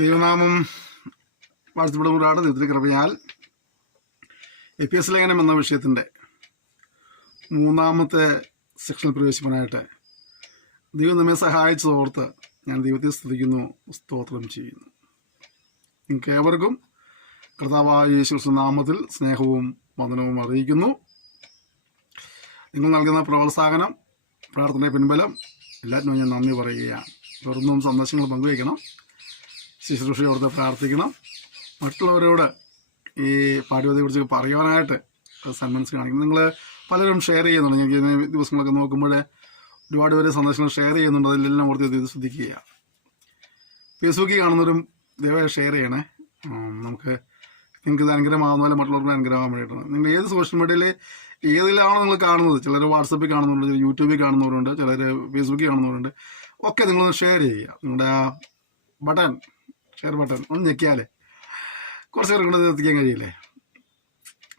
ദൈവനാമം വാഴ്ത്തപ്പെടുന്നവരാണ്. ദൈവത്തിൻ്റെ കൃപയാൽ എഫേസ്യ ലേഖനം എന്ന വിഷയത്തിൻ്റെ 3-ാമത്തെ സെക്ഷനിൽ പ്രവേശിക്കാനായിട്ട് ദൈവം നമ്മെ സഹായിച്ചതോർത്ത് ഞാൻ ദൈവത്തെ സ്തുതിക്കുന്നു, സ്തോത്രം ചെയ്യുന്നു. നിങ്ങൾക്ക് ഏവർക്കും കർത്താവായ യേശുക്രിസ്തു നാമത്തിൽ സ്നേഹവും വന്ദനവും അറിയിക്കുന്നു. നിങ്ങൾ നൽകുന്ന പ്രോത്സാഹനം, പ്രാർത്ഥന, പിൻബലം എല്ലാറ്റിനും ഞാൻ നന്ദി പറയുകയാണ്. തുടർന്നും സന്ദേശങ്ങൾ പങ്കുവയ്ക്കണം, ശുശ്രൂഷയോർത്ത് പ്രാർത്ഥിക്കണം. മറ്റുള്ളവരോട് ഈ പാഠ്യപദ്ധതിയെക്കുറിച്ച് പറയുവാനായിട്ട് സന്മനസ് കാണിക്കണം. നിങ്ങൾ പലരും ഷെയർ ചെയ്യുന്നുണ്ട്. ഞങ്ങൾക്ക് ഈ ദിവസങ്ങളൊക്കെ നോക്കുമ്പോൾ ഒരുപാട് പേര് സന്ദേശങ്ങൾ ഷെയർ ചെയ്യുന്നുണ്ട്. അതിലെല്ലാം ഓർത്ത് ഇത് ശ്രദ്ധിക്കുക. ഫേസ്ബുക്കിൽ കാണുന്നവരും ദയവായി ഷെയർ ചെയ്യണേ. നിങ്ങൾക്ക് ഇത് അനുഗ്രഹമാകുന്ന പോലെ മറ്റുള്ളവർക്ക് അനുഗ്രഹമാകാൻ വേണ്ടിയിട്ടാണ്. നിങ്ങൾ ഏത് സോഷ്യൽ മീഡിയയിൽ ഏതിലാണോ നിങ്ങൾ കാണുന്നത്, ചിലർ വാട്സപ്പിൽ കാണുന്നവരുണ്ട്, ചിലർ യൂട്യൂബിൽ കാണുന്നവരുണ്ട്, ചിലർ ഫേസ്ബുക്കിൽ കാണുന്നവരുണ്ട്, ഒക്കെ നിങ്ങളൊന്ന് ഷെയർ ചെയ്യുക. നിങ്ങളുടെ ആ ബട്ടൺ, ഷെയർ ബട്ടൺ ഒന്ന് ഞെക്കിയാലേ കുറച്ച് പേർക്ക് കൊണ്ട് എത്തിക്കാൻ കഴിയില്ലേ.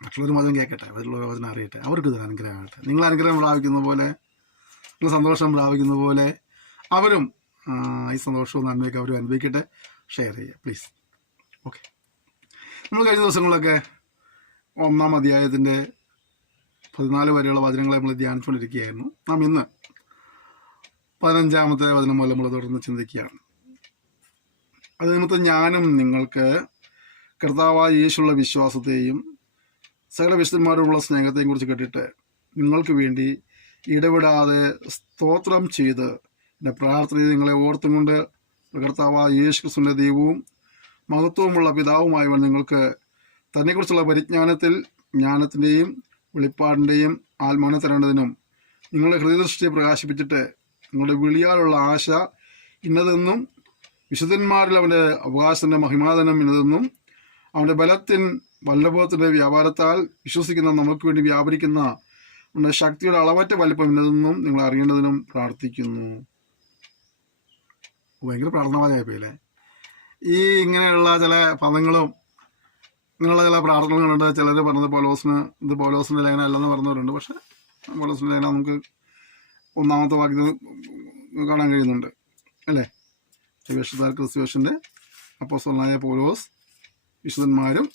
മറ്റുള്ളവരും അതും കേൾക്കട്ടെ, മറ്റുള്ളവർ അതിനെ അറിയട്ടെ, അവർക്ക് ഇതൊരു അനുഗ്രഹമാകട്ടെ. നിങ്ങൾ അനുഗ്രഹം പ്രാപിക്കുന്ന പോലെ, നിങ്ങൾ സന്തോഷം പ്രാപിക്കുന്ന പോലെ അവരും ഈ സന്തോഷവും നന്മയൊക്കെ അവരും അനുഭവിക്കട്ടെ. ഷെയർ ചെയ്യുക പ്ലീസ്. ഓക്കെ, നമ്മൾ കഴിഞ്ഞ ദിവസങ്ങളൊക്കെ 1-ാം അധ്യായത്തിൻ്റെ 14 വരെയുള്ള വചനങ്ങളെ നമ്മൾ ധ്യാനിച്ചുകൊണ്ടിരിക്കുകയായിരുന്നു. നാം ഇന്ന് 15-ാമത്തെ വചനം മൂലം നമ്മൾ തുടർന്ന് ചിന്തിക്കുകയാണ്. അത് നിമിത്തം ഞാനും നിങ്ങൾക്ക് കർത്താവായ യേശുള്ള വിശ്വാസത്തെയും സകല വിശുദ്ധന്മാരോടുള്ള സ്നേഹത്തെയും കുറിച്ച് കേട്ടിട്ട് നിങ്ങൾക്ക് വേണ്ടി ഇടപെടാതെ സ്തോത്രം ചെയ്ത് എൻ്റെ പ്രാർത്ഥനയിൽ നിങ്ങളെ ഓർത്തും കൊണ്ട് കർത്താവായ യേശുക്രിസ്തുവിൻ്റെ ദൈവവും മഹത്വവുമുള്ള പിതാവുമായവൻ നിങ്ങൾക്ക് തന്നെക്കുറിച്ചുള്ള പരിജ്ഞാനത്തിൽ ജ്ഞാനത്തിൻ്റെയും വെളിപ്പാടിൻ്റെയും ആത്മാവിനെ തരേണ്ടതിനും നിങ്ങളുടെ ഹൃദയദൃഷ്ടിയെ പ്രകാശിപ്പിച്ചിട്ട് നിങ്ങളുടെ വിളിയാലുള്ള ആശ ഇന്നതെന്നും വിശുദ്ധന്മാരിൽ അവൻ്റെ അവകാശത്തിൻ്റെ മഹിമാദനം ഇന്നതെന്നും അവൻ്റെ ബലത്തിൻ വല്ലഭത്തിൻ്റെ വ്യാപാരത്താൽ വിശ്വസിക്കുന്ന നമുക്ക് വേണ്ടി വ്യാപരിക്കുന്ന നമ്മുടെ ശക്തിയുടെ അളവറ്റ വലിപ്പം ഇന്നതെന്നും നിങ്ങൾ അറിയേണ്ടതിനും പ്രാർത്ഥിക്കുന്നു. ഭയങ്കര പ്രാർത്ഥനാവാചായല്ലേ ഈ ഇങ്ങനെയുള്ള ചില പദങ്ങളും ഇങ്ങനെയുള്ള ചില പ്രാർത്ഥനകളുണ്ട്. ചിലർ പറഞ്ഞത് പൗലോസിൻ്റെ ലേഖനം അല്ലെന്ന് പറഞ്ഞവരുണ്ട്. പക്ഷേ പൗലോസിൻ്റെ ലേഖനം നമുക്ക് 1-ാമത്തെ വാക്യത്തിൽ കാണാൻ കഴിയുന്നുണ്ട് അല്ലേ. ക്രിസ്തുവേശൻ്റെ അപ്പോസ്തലനായ പൗലോസ് വിശുദ്ധന്മാരും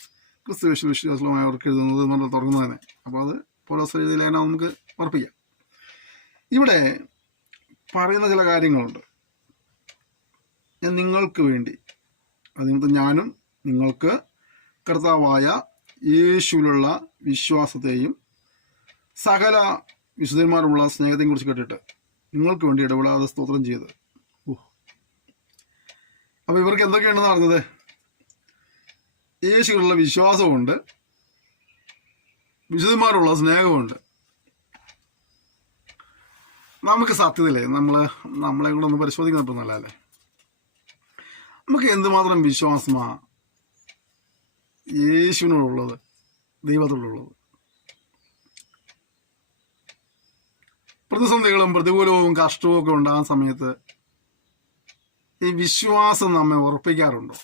ക്രിസ്തുവേശു വിശ്വാസവുമായവർക്ക് എഴുതുന്നത് എന്നുള്ള തുടങ്ങുന്നത് തന്നെ. അപ്പോൾ അത് പൗലോസ് എഴുതിയ ലേഖനം നമുക്ക് ഉറപ്പിക്കാം. ഇവിടെ പറയുന്ന ചില കാര്യങ്ങളുണ്ട്. ഞാൻ നിങ്ങൾക്ക് വേണ്ടി, അതിനകത്ത് ഞാനും നിങ്ങൾക്ക് കർത്താവായ യേശുവിലുള്ള വിശ്വാസത്തെയും സകല വിശുദ്ധന്മാരുള്ള സ്നേഹത്തെയും കുറിച്ച് കേട്ടിട്ട് നിങ്ങൾക്ക് വേണ്ടി ഇടപെടാതെ സ്തോത്രം ചെയ്ത്. അപ്പോൾ ഇവർക്ക് എന്തൊക്കെയാണെന്ന് പറഞ്ഞത്? യേശുവിലുള്ള വിശ്വാസമുണ്ട്, വിശുദ്ധന്മാരുള്ള സ്നേഹമുണ്ട്. നമുക്ക് സത്യത്തില്ലേ നമ്മളെ കൂടെ ഒന്ന് പരിശോധിക്കാൻ പറ്റുന്നല്ലേ. നമുക്ക് എന്തുമാത്രം വിശ്വാസമാണ് യേശുവിനോടുള്ളത്, ദൈവത്തോടുള്ളത്. പ്രതിസന്ധികളും പ്രതികൂലവും കഷ്ടവും ഒക്കെ ഉണ്ടാകുന്ന സമയത്ത് ഈ വിശ്വാസം നമ്മെ ഉറപ്പിക്കാറുണ്ടോ?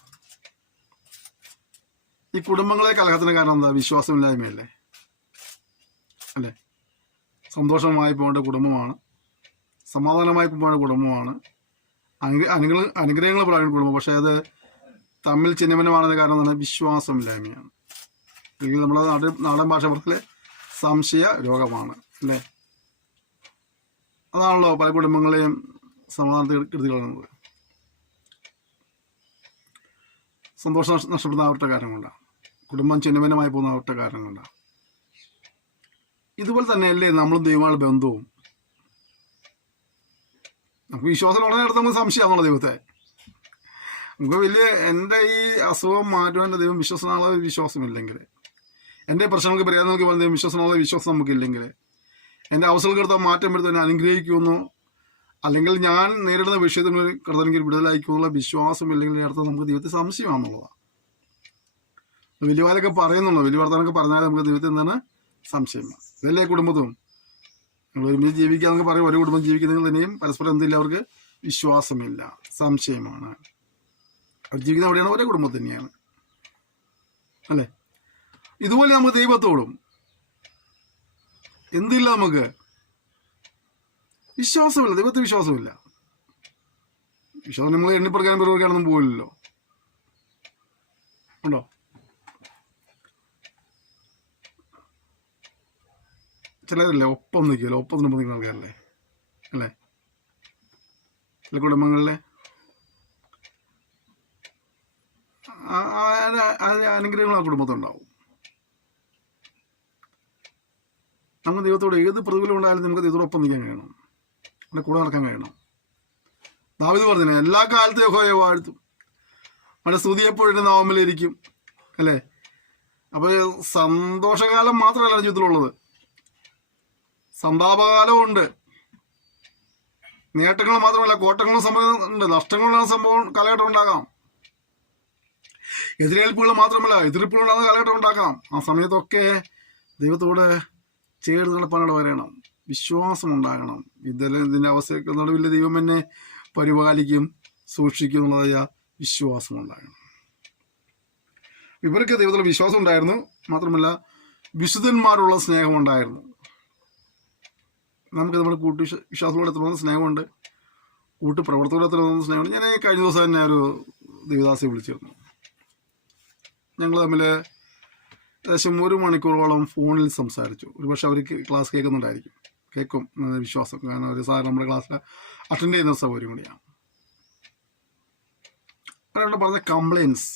ഈ കുടുംബങ്ങളെ കലഹത്തിന് കാരണം എന്താ? വിശ്വാസമില്ലായ്മയല്ലേ അല്ലേ. സന്തോഷമായി പോകേണ്ട കുടുംബമാണ്, സമാധാനമായി പോകേണ്ട കുടുംബമാണ്, അനുഗ്രഹങ്ങൾ പ്രാപിക്കുന്ന കുടുംബം. പക്ഷേ അത് തമ്മിൽ ചിഹ്നമനമാണെന്ന കാരണം തന്നെ വിശ്വാസമില്ലായ്മയാണ്. അല്ലെങ്കിൽ നമ്മുടെ നാടൻ ഭാഷ പറഞ്ഞാൽ സംശയ രോഗമാണ് അല്ലേ. അതാണല്ലോ പല കുടുംബങ്ങളെയും സമാധാനത്തിൽ കെടുത്തി കളയുന്നത്. സന്തോഷം നഷ്ടപ്പെടുന്ന അവരുടെ കാരണം കൊണ്ടാണ്, കുടുംബം ചിഹ്നമനമായി പോകുന്ന അവരുടെ കാരണം കൊണ്ടാണ്. ഇതുപോലെ തന്നെയല്ലേ നമ്മൾ ദൈവമായുള്ള ബന്ധവും. നമുക്ക് വിശ്വാസം ഉടനെ അടുത്ത് നമുക്ക് സംശയമാണല്ലോ ദൈവത്തെ. നമുക്ക് വലിയ എൻ്റെ ഈ അസുഖം മാറ്റുവാൻ എൻ്റെ ദൈവം വിശ്വസനുള്ള വിശ്വാസമില്ലെങ്കിൽ, എൻ്റെ പ്രശ്നങ്ങൾക്ക് പരിഹാരം നമുക്ക് പറഞ്ഞ ദൈവം വിശ്വസനുള്ള വിശ്വാസം നമുക്കില്ലെങ്കിൽ, എൻ്റെ അവസരങ്ങൾക്കെടുത്ത മാറ്റം വരുത്തുവാൻ അനുഗ്രഹിക്കുമെന്നോ അല്ലെങ്കിൽ ഞാൻ നേരിടുന്ന വിഷയത്തിന് കർത്താവിനെങ്കിൽ വിടുതലായിക്കുന്നുള്ള വിശ്വാസം ഇല്ലെങ്കിൽ അടുത്ത് നമുക്ക് ദൈവത്തെ സംശയമാണെന്നുള്ളതാണ്. വലിയ വാലൊക്കെ പറയുന്നുള്ളൂ, വലിയ വർത്തമാനമൊക്കെ പറഞ്ഞാൽ നമുക്ക് ദൈവത്തിൽ എന്താണ് സംശയമാണ്. ഇതല്ലേ കുടുംബത്തും നിങ്ങൾ ഒരുമിച്ച് ജീവിക്കുക എന്നൊക്കെ പറയും. ഒരു കുടുംബം ജീവിക്കുന്നതിൽ തന്നെയും പരസ്പരം എന്തില്ല, അവർക്ക് വിശ്വാസമില്ല, സംശയമാണ്. അവർ ജീവിക്കുന്ന അവിടെയാണ്, ഒരേ കുടുംബം തന്നെയാണ് അല്ലേ. ഇതുപോലെ നമുക്ക് ദൈവത്തോടും എന്തില്ല, നമുക്ക് വിശ്വാസമില്ല, ദൈവത്തെ വിശ്വാസമില്ല. വിശ്വാസം നമ്മൾ എണ്ണിപ്പറക്കാൻ പിറക്കാനൊന്നും പോയില്ലല്ലോ. ഉണ്ടോ? ചിലരല്ലേ ഒപ്പം നിൽക്കുമല്ലോ, ഒപ്പത്തിന് നിൽക്കുന്ന ആൾക്കാരല്ലേ അല്ലേ? ചില കുടുംബങ്ങളിലെ അനുഗ്രഹങ്ങൾ ആ കുടുംബത്തിലുണ്ടാവും. നമുക്ക് ദൈവത്തോട് ഏത് പ്രതികൂലം ഉണ്ടായാലും നമുക്ക് ദൈവത്തോടൊപ്പം നിൽക്കാൻ കഴിയണം, അവൻ്റെ കൂടെ നടക്കാൻ കഴിയണം. ദാവീദ് പറഞ്ഞില്ലേ, എല്ലാ കാലത്തും യഹോവയെ വാഴ്ത്തും, അവൻ്റെ സ്തുതി എപ്പോഴും നാവിലിരിക്കും അല്ലേ? അപ്പോൾ സന്തോഷകാലം മാത്രമല്ല ജീവിതത്തിലുള്ളത്, സന്താപകാലവും ഉണ്ട്. നേട്ടങ്ങൾ മാത്രമല്ല, കോട്ടങ്ങളും സംഭവമുണ്ട്, നഷ്ടങ്ങളുള്ള സംഭവം കാലഘട്ടം ഉണ്ടാകാം. എതിരേൽപ്പുകൾ മാത്രമല്ല, എതിർപ്പുകളുണ്ടാകുന്ന കാലഘട്ടം ഉണ്ടാക്കാം. ആ സമയത്തൊക്കെ ദൈവത്തോട് ചേർന്ന് നടപ്പാനോട് വരണം, വിശ്വാസം ഉണ്ടാകണം. ഇതിൻ്റെ അവസ്ഥയ്ക്ക് നടുവിൽ ദൈവം എന്നെ പരിപാലിക്കും, സൂക്ഷിക്കും എന്നുള്ളതായ വിശ്വാസം ഉണ്ടാകണം. ഇവർക്ക് ദൈവത്തിലുള്ള വിശ്വാസം ഉണ്ടായിരുന്നു, മാത്രമല്ല വിശുദ്ധന്മാരുള്ള സ്നേഹമുണ്ടായിരുന്നു. നമുക്ക് നമ്മുടെ വിശ്വാസത്തോടെ എത്തുന്ന സ്നേഹമുണ്ട്, പ്രവർത്തനത്തോടെ എത്തുന്ന സ്നേഹമുണ്ട്. ഞാൻ കഴിഞ്ഞ ദിവസം തന്നെ ഒരു ദേവദാസിയെ വിളിച്ചിരുന്നു. ഞങ്ങൾ തമ്മിൽ ഏകദേശം 1 മണിക്കൂറോളം ഫോണിൽ സംസാരിച്ചു. ഒരുപക്ഷെ അവർ ക്ലാസ് കേൾക്കും എന്ന വിശ്വാസം. കാരണം അവർ സാർ നമ്മുടെ ക്ലാസ്സിൽ അറ്റൻഡ് ചെയ്യുന്ന സൗകര്യം കൂടിയാണ്. അവരവിടെ പറഞ്ഞ കംപ്ലയിൻസ്,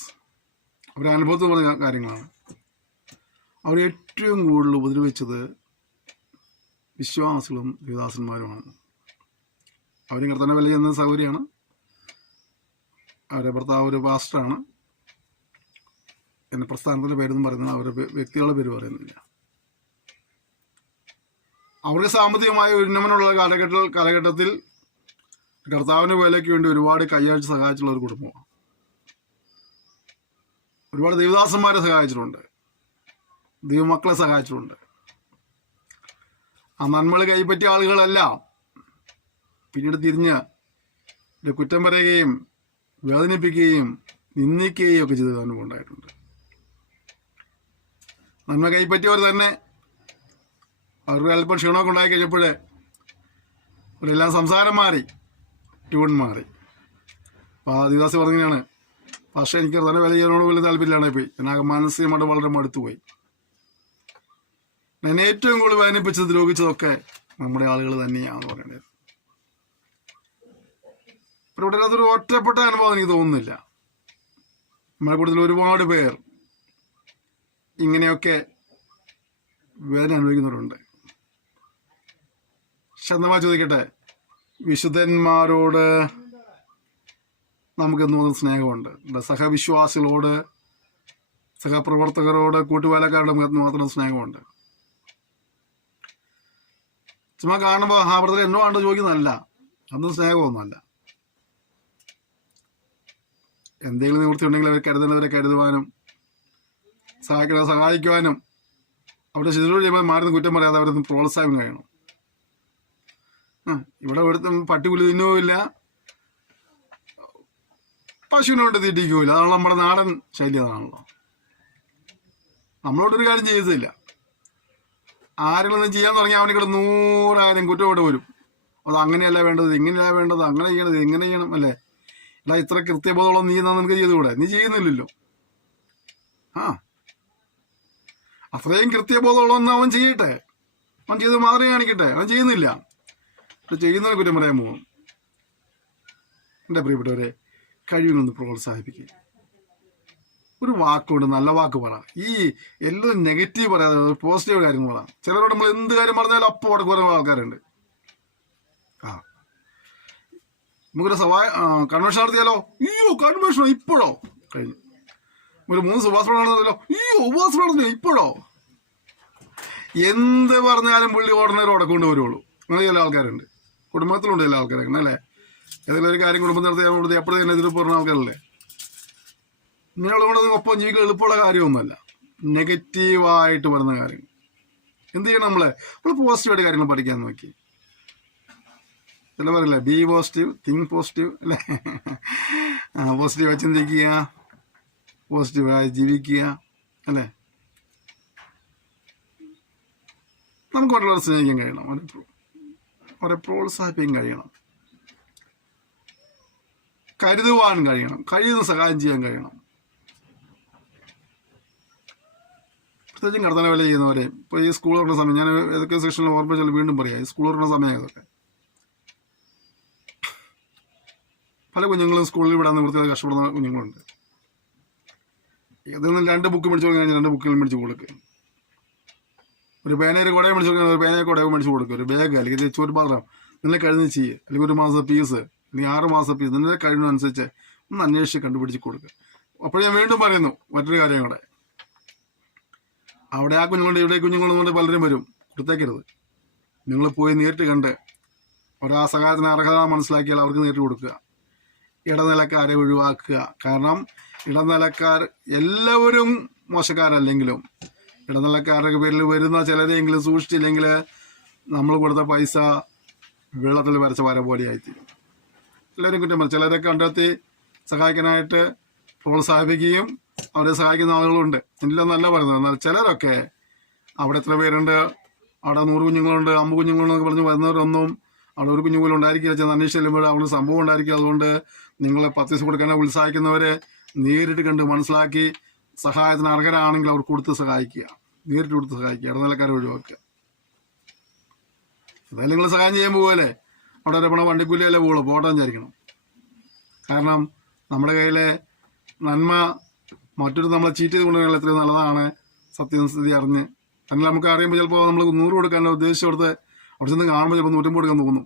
അവരുടെ അനുഭവത്തിൽ പറഞ്ഞ കാര്യങ്ങളാണ്. അവർ ഏറ്റവും കൂടുതൽ ഉപദ്രവിച്ചത് വിശ്വാസികളും ദേവദാസന്മാരുമാണ്. അവരും കർത്താവിനെ വില ചെയ്യുന്ന സൗകര്യമാണ്. അവരുടെ ഭർത്താവ് ഒരു പാസ്റ്ററാണ്. എന്നെ പ്രസ്ഥാനത്തിൻ്റെ പേരൊന്നും പറയുന്നില്ല, അവരുടെ വ്യക്തികളുടെ പേര് പറയുന്നില്ല. അവർക്ക് സാമ്പത്തികമായ ഉന്നമനമുള്ള കാലഘട്ടത്തിൽ കർത്താവിൻ്റെ വേലയ്ക്ക് വേണ്ടി ഒരുപാട് കൈയാഴ്ച സഹായിച്ചുള്ള ഒരു കുടുംബമാണ്. ഒരുപാട് ദേവദാസന്മാരെ സഹായിച്ചിട്ടുണ്ട്, ദൈവമക്കളെ സഹായിച്ചിട്ടുണ്ട്. ആ നന്മകൾ കൈപ്പറ്റിയ ആളുകളല്ല പിന്നീട് തിരിഞ്ഞ് കുറ്റം പറയുകയും വേദനിപ്പിക്കുകയും നിന്ദിക്കുകയും ഒക്കെ ചെയ്ത അനുഭവം ഉണ്ടായിട്ടുണ്ട്. നന്മ കൈപ്പറ്റിയവർ തന്നെ അവർക്ക് അല്പം ക്ഷീണമൊക്കെ ഉണ്ടായി കഴിഞ്ഞപ്പോഴേ അവരെല്ലാം സംസാരം മാറി, ട്യൂൺ മാറി. അപ്പോൾ ആ ദിവദാസി പറഞ്ഞാണ്, പക്ഷേ എനിക്ക് തന്നെ വില ചെയ്യാനോട് വലിയ താല്പര്യമില്ലാണ്ടായി പോയി. എന്നാകെ മാനസികമായിട്ട് വളരെ മടുത്തുപോയി. എന്നെ ഏറ്റവും കൂടുതൽ വേദനിപ്പിച്ചത് ദ്രോഹിച്ചതൊക്കെ നമ്മുടെ ആളുകൾ തന്നെയാണെന്ന് പറയേണ്ടത്. ഇവിടെ അതൊരു ഒറ്റപ്പെട്ട അനുഭവം എനിക്ക് തോന്നുന്നില്ല. നമ്മുടെ കൂടുതൽ ഒരുപാട് പേർ ഇങ്ങനെയൊക്കെ വേദന അനുഭവിക്കുന്നവരുണ്ട്. ശബ്ദമായി ചോദിക്കട്ടെ, വിശുദ്ധന്മാരോട് നമുക്കെന്നും സ്നേഹമുണ്ട്. സഹവിശ്വാസികളോട്, സഹപ്രവർത്തകരോട്, കൂട്ടുവേലക്കാരോട് നമുക്ക് മാത്രം സ്നേഹമുണ്ട്. ചുമ്മാ കാണുമ്പോൾ ആ ബ്രദർ എന്നോ ആണ്ട് ചോദിക്കുന്നതല്ല, അതൊന്നും സ്നേഹമൊന്നുമല്ല. എന്തെങ്കിലും നിവൃത്തി ഉണ്ടെങ്കിൽ അവർ കരുതുന്നവരെ കരുതുവാനും സഹായിക്കുവാനും അവിടെ ശുശ്രൂഷ ചെയ്യുമ്പോൾ മാറുന്ന കുറ്റം പറയാതെ അവരൊന്നും പ്രോത്സാഹനം കഴിയണം. ഇവിടെ ഇവിടുത്തെ പട്ടികുലി തിന്നുമില്ല, പശുവിനെ കൊണ്ട് തീറ്റിക്കുകയില്ല. അതാണല്ലോ നമ്മുടെ നാടൻ ശൈലി. അതാണല്ലോ നമ്മളോടൊരു കാര്യം ചെയ്തില്ല. ആരെങ്കിലും ചെയ്യാൻ തുടങ്ങി അവനിവിടെ 100,000 കുറ്റം വരും. അത് അങ്ങനെയല്ല വേണ്ടത്, ഇങ്ങനെയല്ല വേണ്ടത്, അങ്ങനെ ചെയ്യണത്, ഇങ്ങനെ ചെയ്യണം അല്ലേ? അല്ല, ഇത്ര കൃത്യബോധമുള്ള നീ എന്നാ നിനക്ക് ചെയ്തുകൂടെ? നീ ചെയ്യുന്നില്ലല്ലോ. അത്രയും കൃത്യബോധമുള്ളതെന്ന് അവൻ ചെയ്യട്ടെ, അവൻ ചെയ്ത് മാറി കാണിക്കട്ടെ. അവൻ ചെയ്യുന്നില്ല, ചെയ്യുന്നതിനെ കുറ്റം പറയാൻ പോകും. എൻ്റെ പ്രിയപ്പെട്ടവരെ, കഴിവിനൊന്ന് പ്രോത്സാഹിപ്പിക്കുക. ഒരു വാക്കുകൊണ്ട് നല്ല വാക്ക് പറ. ഈ എല്ലാം നെഗറ്റീവ് പറയാതെ പോസിറ്റീവ് കാര്യങ്ങൾ പറ. ചിലരോട് നമ്മൾ എന്ത് കാര്യം പറഞ്ഞാലും അപ്പോൾ അവിടെ കുറേ ആൾക്കാരുണ്ട്. നമുക്കൊരു കൺവെൻഷൻ നടത്തിയാലോ, അയ്യോ കൺവെൻഷനോ ഇപ്പോഴോ കഴിഞ്ഞു. ഒരു 3 സുഭാഷണം നടന്നല്ലോ, അയ്യോ ഉപവാസം നടത്തിയോ ഇപ്പോഴോ. എന്ത് പറഞ്ഞാലും പുള്ളി ഓടുന്നവരും ഉടക്കൊണ്ട് വരുള്ളൂ. അങ്ങനെ ചില ആൾക്കാരുണ്ട്, കുടുംബത്തിലുണ്ട് ചില ആൾക്കാരൊക്കെ അല്ലേ. ഏതെങ്കിലും ഒരു കാര്യം കുടുംബം നടത്തി എപ്പോഴും തന്നെ എതിർപ്പ് പറഞ്ഞ ആൾക്കാരല്ലേ. ഇങ്ങനെയുള്ളതുകൊണ്ട് ഒപ്പം ജീവിക്കാൻ എളുപ്പമുള്ള കാര്യമൊന്നുമല്ല. നെഗറ്റീവായിട്ട് വരുന്ന കാര്യങ്ങൾ എന്ത് ചെയ്യണം? നമ്മൾ പോസിറ്റീവായിട്ട് കാര്യങ്ങൾ പഠിക്കാൻ നോക്കി. ചില പറയില്ലേ, ബി പോസിറ്റീവ്, തിങ്ക് പോസിറ്റീവ് അല്ലേ. പോസിറ്റീവായി ചിന്തിക്കുക, പോസിറ്റീവായി ജീവിക്കുക അല്ലേ. നമുക്ക് മറ്റുള്ളവരെ സ്നേഹിക്കാൻ കഴിയണം, അവരെ പ്രോത്സാഹിപ്പിക്കാൻ കഴിയണം, കരുതുവാൻ കഴിയണം, കഴിയുന്ന സഹായം ചെയ്യാൻ കഴിയണം. പ്രത്യേകിച്ചും കടത്തന വില ചെയ്യുന്നവരെ. ഇപ്പോൾ ഈ സ്കൂൾ തുറന്ന സമയം, ഞാൻ ഏതൊക്കെ സെക്ഷനിൽ ഓർമ്മിച്ചാൽ വീണ്ടും പറയാം, ഈ സ്കൂൾ തുറന്ന സമയം ഇതൊക്കെ പല കുഞ്ഞുങ്ങളും സ്കൂളിൽ വിടാൻ നിവൃത്തിയാതെ കഷ്ടപ്പെടുന്ന കുഞ്ഞുങ്ങളുണ്ട്. ഇതിൽ നിന്ന് 2 ബുക്ക് മേടിച്ചു കൊടുക്കാൻ 2 ബുക്കുകൾ മേടിച്ച് കൊടുക്കുക, ഒരു പേനയൊരു കുടയും മേടിച്ചു കൊടുക്കാൻ ഒരു പേനയെ കുടയും മേടിച്ച് കൊടുക്കുക, ഒരു ബാഗ് അല്ലെങ്കിൽ ചോറ് പാത്രം നിന്നെ കഴിഞ്ഞ് ചെയ്യുക, അല്ലെങ്കിൽ 1 മാസം ഫീസ് അല്ലെങ്കിൽ 6 മാസം ഫീസ് നിന്റെ കഴിവിനനുസരിച്ച് ഒന്ന് അന്വേഷിച്ച് കണ്ടുപിടിച്ച് കൊടുക്കുക. അപ്പോൾ ഞാൻ വീണ്ടും പറയുന്നു മറ്റൊരു കാര്യം കൂടെ, അവിടെ ആ കുഞ്ഞുങ്ങളുണ്ട് ഇവിടെ കുഞ്ഞുങ്ങളുണ്ട് പലരും വരും, കൊടുത്തേക്കരുത്. നിങ്ങൾ പോയി നേരിട്ട് കണ്ട് ഒരാ സഹായത്തിന് അർഹത മനസ്സിലാക്കിയാൽ അവർക്ക് നേരിട്ട് കൊടുക്കുക. ഇടനിലക്കാരെ ഒഴിവാക്കുക. കാരണം ഇടനിലക്കാർ എല്ലാവരും മോശക്കാരല്ലെങ്കിലും ഇടനിലക്കാരുടെ പേരിൽ വരുന്ന ചിലരെങ്കിലും സൂക്ഷിച്ചില്ലെങ്കിൽ നമ്മൾ കൊടുത്ത പൈസ വെള്ളത്തിൽ വരച്ച വര പോലെയായിത്തീരും. എല്ലാവരും കുറ്റം പറയും. ചിലരെ കണ്ടെത്തി സഹായിക്കാനായിട്ട് പ്രോത്സാഹിപ്പിക്കുകയും അവരെ സഹായിക്കുന്ന ആളുകളുണ്ട്, ഇല്ലെന്നല്ല പറയുന്നത്. എന്നാൽ ചിലരൊക്കെ അവിടെ എത്ര പേരുണ്ട്, അവിടെ 100 കുഞ്ഞുങ്ങളുണ്ട് 50 കുഞ്ഞുങ്ങളെന്നൊക്കെ പറഞ്ഞ് വരുന്നവരൊന്നും അവിടെ ഒരു കുഞ്ഞു പോലും ഉണ്ടായിരിക്കില്ല. ചെന്ന് അന്വേഷിച്ച് ചെല്ലുമ്പോൾ അവിടെ സംഭവം ഉണ്ടായിരിക്കും. അതുകൊണ്ട് നിങ്ങൾ 10 പൈസ കൊടുക്കാനെ ഉത്സാഹിക്കുന്നവരെ നേരിട്ട് കണ്ട് മനസ്സിലാക്കി സഹായത്തിന് അർഹരാണെങ്കിൽ അവർ കൊടുത്ത് സഹായിക്കുക, നേരിട്ട് കൊടുത്ത് സഹായിക്കുക, ഇടനിലക്കാരെ ഒഴിവാക്കുക. അതായത് നിങ്ങൾ സഹായം ചെയ്യാൻ പോകുമല്ലേ, അവിടെ ഒരു വണ്ടിക്കൂലിയല്ലേ പോകുള്ളൂ, പോട്ടാൻ വിചാരിക്കണം. കാരണം നമ്മുടെ കയ്യിലെ നന്മ മറ്റൊരു നമ്മളെ ചീറ്റ് ചെയ്ത് കൊണ്ടുവരാൻ എത്രയും നല്ലതാണ്. സത്യസ്ഥിതി അറിഞ്ഞ് അല്ലെങ്കിൽ നമുക്ക് അറിയുമ്പോൾ ചിലപ്പോൾ നമ്മൾ 100 കൊടുക്കാൻ ഉദ്ദേശിച്ച് കൊടുത്ത് അവിടെ ചെന്ന് കാണുമ്പോൾ ചിലപ്പോൾ 150 കൊടുക്കാൻ തോന്നും,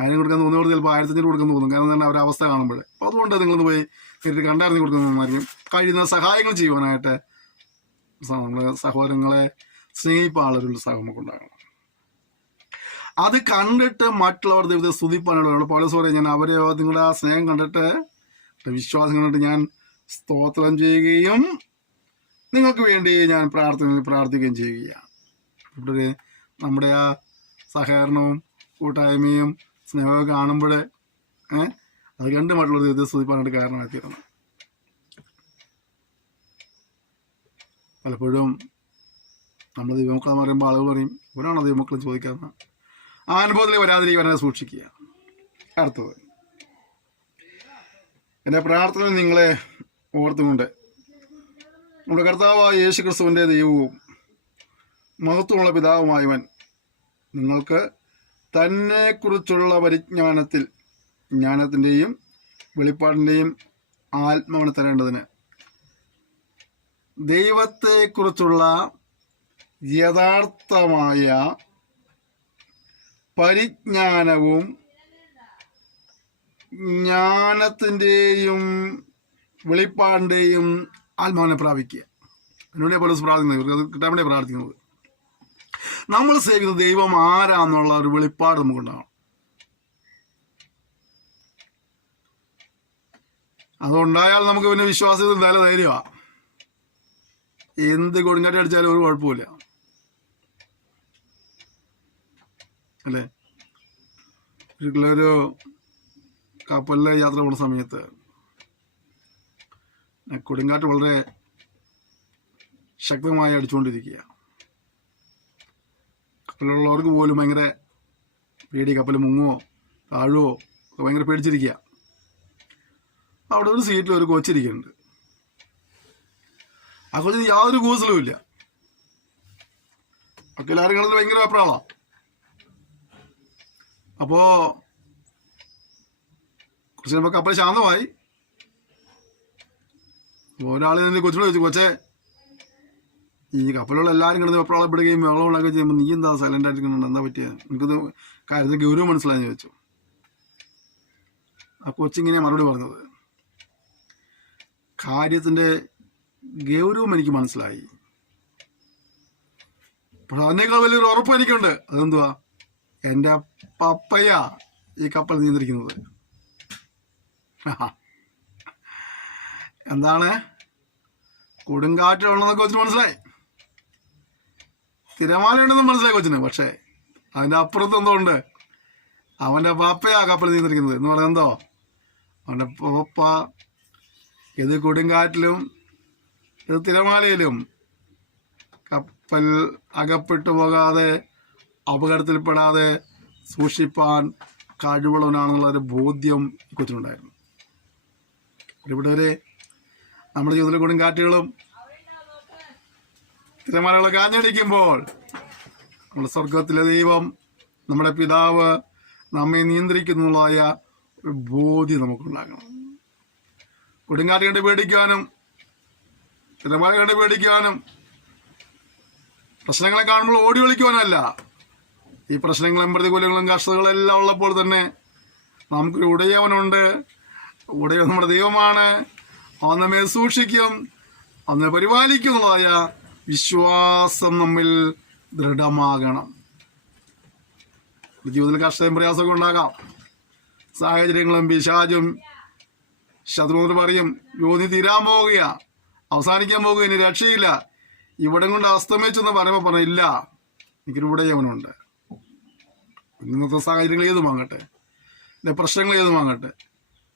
1000 കൊടുക്കാൻ തോന്നുന്നവർ ചിലപ്പോൾ 1500 കൊടുക്കാൻ തോന്നും. കാരണം തന്നെ അവരുടെ അവസ്ഥ കാണുമ്പോൾ. അപ്പോൾ അതുകൊണ്ട് നിങ്ങളൊന്ന് പോയി നേരിട്ട് കണ്ടറിഞ്ഞ് കൊടുക്കുന്നതായിരിക്കും. കഴിയുന്ന സഹായങ്ങൾ ചെയ്യുവാനായിട്ട് നമ്മളെ സഹോദരങ്ങളെ സ്നേഹിപ്പാളൊരു ഉത്സാഹം നമുക്ക് ഉണ്ടാകണം. അത് കണ്ടിട്ട് മറ്റുള്ളവർ ദൈവത്തെ സ്തുതിപ്പാനുള്ള പൗലോസ് പറയും, ഞാൻ അവരെ നിങ്ങളുടെ ആ സ്നേഹം കണ്ടിട്ട് വിശ്വാസം കണ്ടിട്ട് ഞാൻ സ്തോത്രം ചെയ്യുകയും നിങ്ങൾക്ക് വേണ്ടി ഞാൻ പ്രാർത്ഥിക്കുകയും ചെയ്യുകയാണ്. ഇവിടെ നമ്മുടെ ആ സഹകരണവും കൂട്ടായ്മയും സ്നേഹവും കാണുമ്പോൾ അത് കണ്ട് മറ്റുള്ളവർ ദൈവത്തെ സ്തുതിപ്പാനായിട്ട് കാരണമായി തീരണം. പലപ്പോഴും നമ്മൾ ദൈവമക്കളെന്ന് പറയുമ്പോൾ ആളുകൾ പറയും, ഇവരാണോ ദൈവമക്കളെന്ന് ചോദിക്കാമെന്ന്. ആ അനുഭവത്തിൽ വരാതിരിക്കാനെ സൂക്ഷിക്കുക. അടുത്തത്, എൻ്റെ പ്രാർത്ഥനയിൽ നിങ്ങളെ ഓർത്തുകൊണ്ട് നമ്മുടെ കർത്താവായ യേശു ക്രിസ്തുവിൻ്റെ ദൈവവും മഹത്വമുള്ള പിതാവുമായവൻ നിങ്ങൾക്ക് തന്നെക്കുറിച്ചുള്ള ജ്ഞാനത്തിൻ്റെയും വെളിപ്പാടിൻ്റെയും ആത്മാവിനെ തരേണ്ടതിന് ദൈവത്തെക്കുറിച്ചുള്ള യഥാർത്ഥമായ പരിജ്ഞാനവും ജ്ഞാനത്തിൻ്റെയും വെളിപ്പാടിൻ്റെയും ആത്മാവിനെ പ്രാപിക്കുക. അതിനുവേണ്ടി പൗലോസ് പ്രാർത്ഥിക്കുന്നത്, കിട്ടാൻ വേണ്ടി പ്രാർത്ഥിക്കുന്നത്. നമ്മൾ സേവിക്കുന്ന ദൈവം ആരാന്നുള്ള ഒരു വെളിപ്പാട് നമുക്കുണ്ടാകണം. അതുണ്ടായാൽ നമുക്ക് പിന്നെ വിശ്വാസത്തിൽ നല്ല ധൈര്യമാണ്. എന്ത് കൊടുങ്കാറ്റ് അടിച്ചാലും ഒരു കുഴപ്പമില്ല, അല്ലേ? ഒരു കപ്പലിലെ യാത്ര പോകുന്ന സമയത്ത് കൊടുങ്കാറ്റ് വളരെ ശക്തമായി അടിച്ചുകൊണ്ടിരിക്കുക. കപ്പലുള്ളവർക്ക് പോലും ഭയങ്കര പേടി, കപ്പൽ മുങ്ങുമോ താഴുവോ ഒക്കെ ഭയങ്കര പേടിച്ചിരിക്കുക. അവിടെ ഒരു സീറ്റിൽ ഒരു കൊച്ചിരിക്കുന്നുണ്ട്. ആ കൊച്ചിന് യാതൊരു കൂസലും ഇല്ല. ഒക്കെ എല്ലാവരും കിടന്ന് ഭയങ്കര അപ്രാളാണ്. അപ്പോൾ കുറച്ച് കഴിയുമ്പോൾ കപ്പൽ ശാന്തമായി. ഒരാൾ നിന്ന് കൊച്ചിനോട് ചോദിച്ചു, കൊച്ചേ, ഈ കപ്പലുള്ള എല്ലാവരും കിടന്ന് വെപ്രാളപ്പെടുകയും വെള്ളം ഉണ്ടാക്കുകയും ചെയ്യുമ്പോൾ നീ എന്താ സൈലൻ്റ് ആയിരിക്കുന്നുണ്ട്, എന്താ പറ്റിയത്, എനിക്കത് കാര്യത്തിൽ ഗൗരവം മനസ്സിലായെന്ന് ചോദിച്ചു. ആ കൊച്ചിങ്ങനെ മറുപടി പറഞ്ഞത്, കാര്യത്തിൻ്റെ ഗൗരവം എനിക്ക് മനസ്സിലായി, പക്ഷെ അതിനേക്കാൾ വലിയൊരു ഉറപ്പ് എനിക്കുണ്ട്. അതെന്തുവാ? എൻ്റെ പപ്പയ ഈ കപ്പൽ നിയന്ത്രിക്കുന്നത്. എന്താണ്? കൊടുങ്കാറ്റുള്ളതെന്നൊക്കെ കൊച്ചിന് മനസ്സിലായി, തിരമാലയുണ്ടെന്ന് മനസ്സിലായി കൊച്ചിന്. പക്ഷേ അതിൻ്റെ അപ്പുറത്ത് എന്തോ ഉണ്ട്. അവൻ്റെ പപ്പയാ കപ്പൽ നിയന്ത്രിക്കുന്നത് എന്ന് പറയുന്നത് എന്തോ, അവൻ്റെ പപ്പ ഇത് കൊടുങ്കാറ്റിലും ഇത് തിരമാലയിലും കപ്പൽ അകപ്പെട്ടു പോകാതെ അപകടത്തിൽപ്പെടാതെ സൂക്ഷിപ്പാൻ കഴിവുള്ളവനാണെന്നുള്ളൊരു ബോധ്യം കൊച്ചിനുണ്ടായിരുന്നു. ഇവിടെ വരെ നമ്മുടെ ജീവിതത്തിലെ കൊടുങ്കാറ്റുകളും തിരമാലകളൊക്കെ ആഞ്ഞടിക്കുമ്പോൾ നമ്മുടെ സ്വർഗത്തിലെ ദൈവം, നമ്മുടെ പിതാവ് നമ്മെ നിയന്ത്രിക്കുന്നതായ ഒരു ബോധ്യം നമുക്കുണ്ടാകണം. കൊടുങ്കാറ്റ് കണ്ട് പേടിക്കാനും തിരമാല കണ്ട് പേടിക്കാനും പ്രശ്നങ്ങളെ കാണുമ്പോൾ ഓടി ഒളിക്കുവാനല്ല. ഈ പ്രശ്നങ്ങളും പ്രതികൂലങ്ങളും കഷ്ടതകളും എല്ലാം ഉള്ളപ്പോൾ തന്നെ നമുക്കൊരു ഉടയവനുണ്ട്. ഉടയവൻ നമ്മുടെ ദൈവമാണ്. അവൻ നമ്മെ സൂക്ഷിക്കും, അവനെ പരിപാലിക്കുന്നതായ വിശ്വാസം നമ്മിൽ ദൃഢമാകണം. ജീവിതത്തിൽ കഷ്ടതയും പ്രയാസമൊക്കെ ഉണ്ടാകാം. സാഹചര്യങ്ങളും പിശാചും ശത്രുവിനോട് പറയും, യോനി തീരാൻ പോവുക, അവസാനിക്കാൻ പോകുക, ഇനി രക്ഷയില്ല, ഇവിടെ കൊണ്ട് അസ്തമിച്ചെന്ന് പറയുമ്പോൾ പറഞ്ഞില്ല, എനിക്കൊരു ഉടയവനുണ്ട്. ഇന്നത്തെ സാഹചര്യങ്ങൾ ഏതുമാകട്ടെ, എൻ്റെ പ്രശ്നങ്ങൾ ഏതുമാകട്ടെ,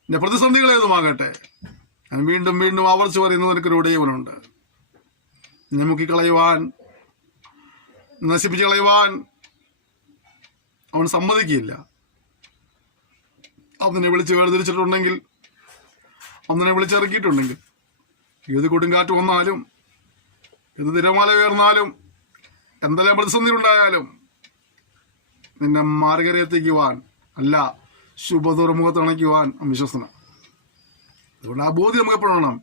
എൻ്റെ പ്രതിസന്ധികൾ ഏതുമാകട്ടെ, ഞാൻ വീണ്ടും വീണ്ടും ആവർത്തിച്ച് പറയുന്നത് എനിക്കൊരു ഉടയവനുണ്ട്. എന്നെ മുക്കിക്കളയുവാൻ, നശിപ്പിച്ച് കളയുവാൻ അവൻ സമ്മതിക്കില്ല. അവനെ വിളിച്ച് വേർതിരിച്ചിട്ടുണ്ടെങ്കിൽ, അവനെ വിളിച്ചിറക്കിയിട്ടുണ്ടെങ്കിൽ, ഏത് കൊടുങ്കാറ്റ് വന്നാലും, ഏത് തിരമാല ഉയർന്നാലും, എന്തെല്ലാം പ്രതിസന്ധി ഉണ്ടായാലും നിന്നെ മാർഗരയെത്തിക്കുവാൻ, അല്ല ശുഭതുറമുഖത്ത് അണയ്ക്കുവാൻ വിശ്വസന. അതുകൊണ്ട് ആ ബോധ്യം നമുക്ക് എപ്പോഴും വേണം.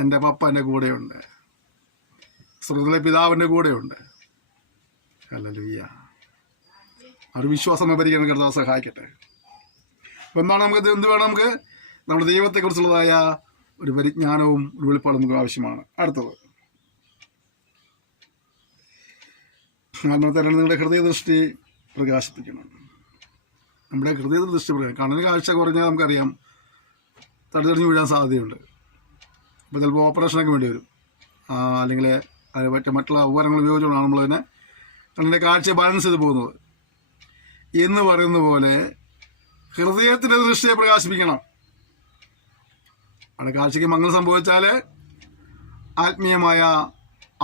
എൻ്റെ പപ്പ എൻ്റെ കൂടെയുണ്ട്, സ്വർഗ്ഗത്തിലെ പിതാവിൻ്റെ കൂടെയുണ്ട്. ഹല്ലേലൂയ. ആ ഒരു വിശ്വാസം ഭരിക്കാൻ കർത്താവ് സഹായിക്കട്ടെ. അപ്പം എന്താണ് നമുക്ക് എന്ത് വേണം? നമുക്ക് നമ്മുടെ ദൈവത്തെക്കുറിച്ചുള്ളതായ ഒരു പരിജ്ഞാനവും ഒരു വെളിപ്പാടും നമുക്ക് ആവശ്യമാണ്. അടുത്തത്, നിങ്ങളുടെ ഹൃദയദൃഷ്ടി പ്രകാശിപ്പിക്കണം. നമ്മുടെ ഹൃദയദൃഷ്ടി പ്രകാശം, കണ്ണിന് കാഴ്ച കുറഞ്ഞാൽ നമുക്കറിയാം തടിതെറിഞ്ഞ് വീഴാൻ സാധ്യതയുണ്ട്. അപ്പോൾ ചിലപ്പോൾ ഓപ്പറേഷനൊക്കെ വേണ്ടി വരും, അല്ലെങ്കിൽ മറ്റുള്ള ഉപകരണങ്ങൾ ഉപയോഗിച്ചുകൊണ്ടാണ് നമ്മളതിനെ കണ്ണിൻ്റെ കാഴ്ച ബാലൻസ് ചെയ്ത് പോകുന്നത്. എന്ന് പറയുന്ന പോലെ ഹൃദയത്തിൻ്റെ ദൃഷ്ടിയെ പ്രകാശിപ്പിക്കണം. അവിടെ കാഴ്ചയ്ക്ക് മംഗളം സംഭവിച്ചാൽ ആത്മീയമായ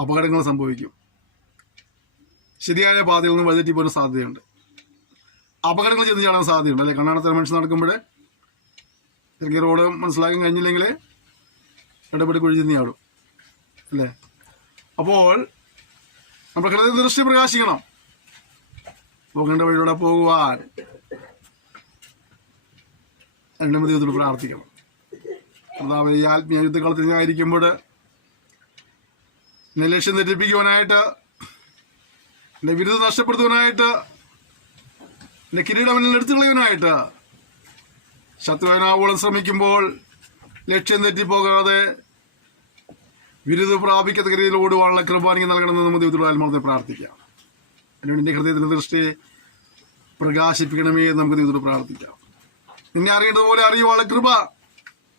അപകടങ്ങൾ സംഭവിക്കും. ശരിയായ പാതയിൽ നിന്ന് വഴിതെറ്റി പോലും സാധ്യതയുണ്ട്. അപകടങ്ങൾ ചെന്ന് ചാടാൻ സാധ്യതയുണ്ട്. അല്ലെ, കണ്ണാടത്തെ മനുഷ്യൻ നടക്കുമ്പോൾ ശരിക്കും റോഡ് മനസ്സിലാക്കാൻ കഴിഞ്ഞില്ലെങ്കിൽ ഇടപെട്ട് കുഴി ചെന്ന് ചാടും, അല്ലേ? അപ്പോൾ നമ്മുടെ ഹൃദയ ദൃഷ്ടി പ്രകാശിക്കണം. പോകേണ്ട വഴിയിലൂടെ പോകുവാൻ എൻ്റെ ദൈവത്തോട് പ്രാർത്ഥിക്കണം. അതാവ് ഈ ആത്മീയ യുദ്ധകളത്തിൽ ആയിരിക്കുമ്പോൾ എന്നെ ലക്ഷ്യം തെറ്റിപ്പിക്കുവാനായിട്ട്, എൻ്റെ വിരുദ്ധ നഷ്ടപ്പെടുത്തുവാനായിട്ട്, എൻ്റെ കിരീടം എടുത്തു കളയുവാനായിട്ട് ശത്രുവിനാവോളം ശ്രമിക്കുമ്പോൾ ലക്ഷ്യം തെറ്റിപ്പോകാതെ വിരുദ്ധ പ്രാപിക്കത്തക്ക രീതിയിൽ ഓടുവാനുള്ള കൃപ എനിക്ക് നൽകണമെന്ന് നമുക്ക് ദൈവത്തോട് ആത്മാർത്ഥമായി പ്രാർത്ഥിക്കാം. അതിനുവേണ്ടി എൻ്റെ ഹൃദയത്തിൻ്റെ ദൃഷ്ടി പ്രകാശിപ്പിക്കണമേ എന്ന് നമുക്ക് ദൈവത്തോട് പ്രാർത്ഥിക്കാം. നിന്നെ അറിയേണ്ടതുപോലെ അറിയുവാനുള്ള കൃപ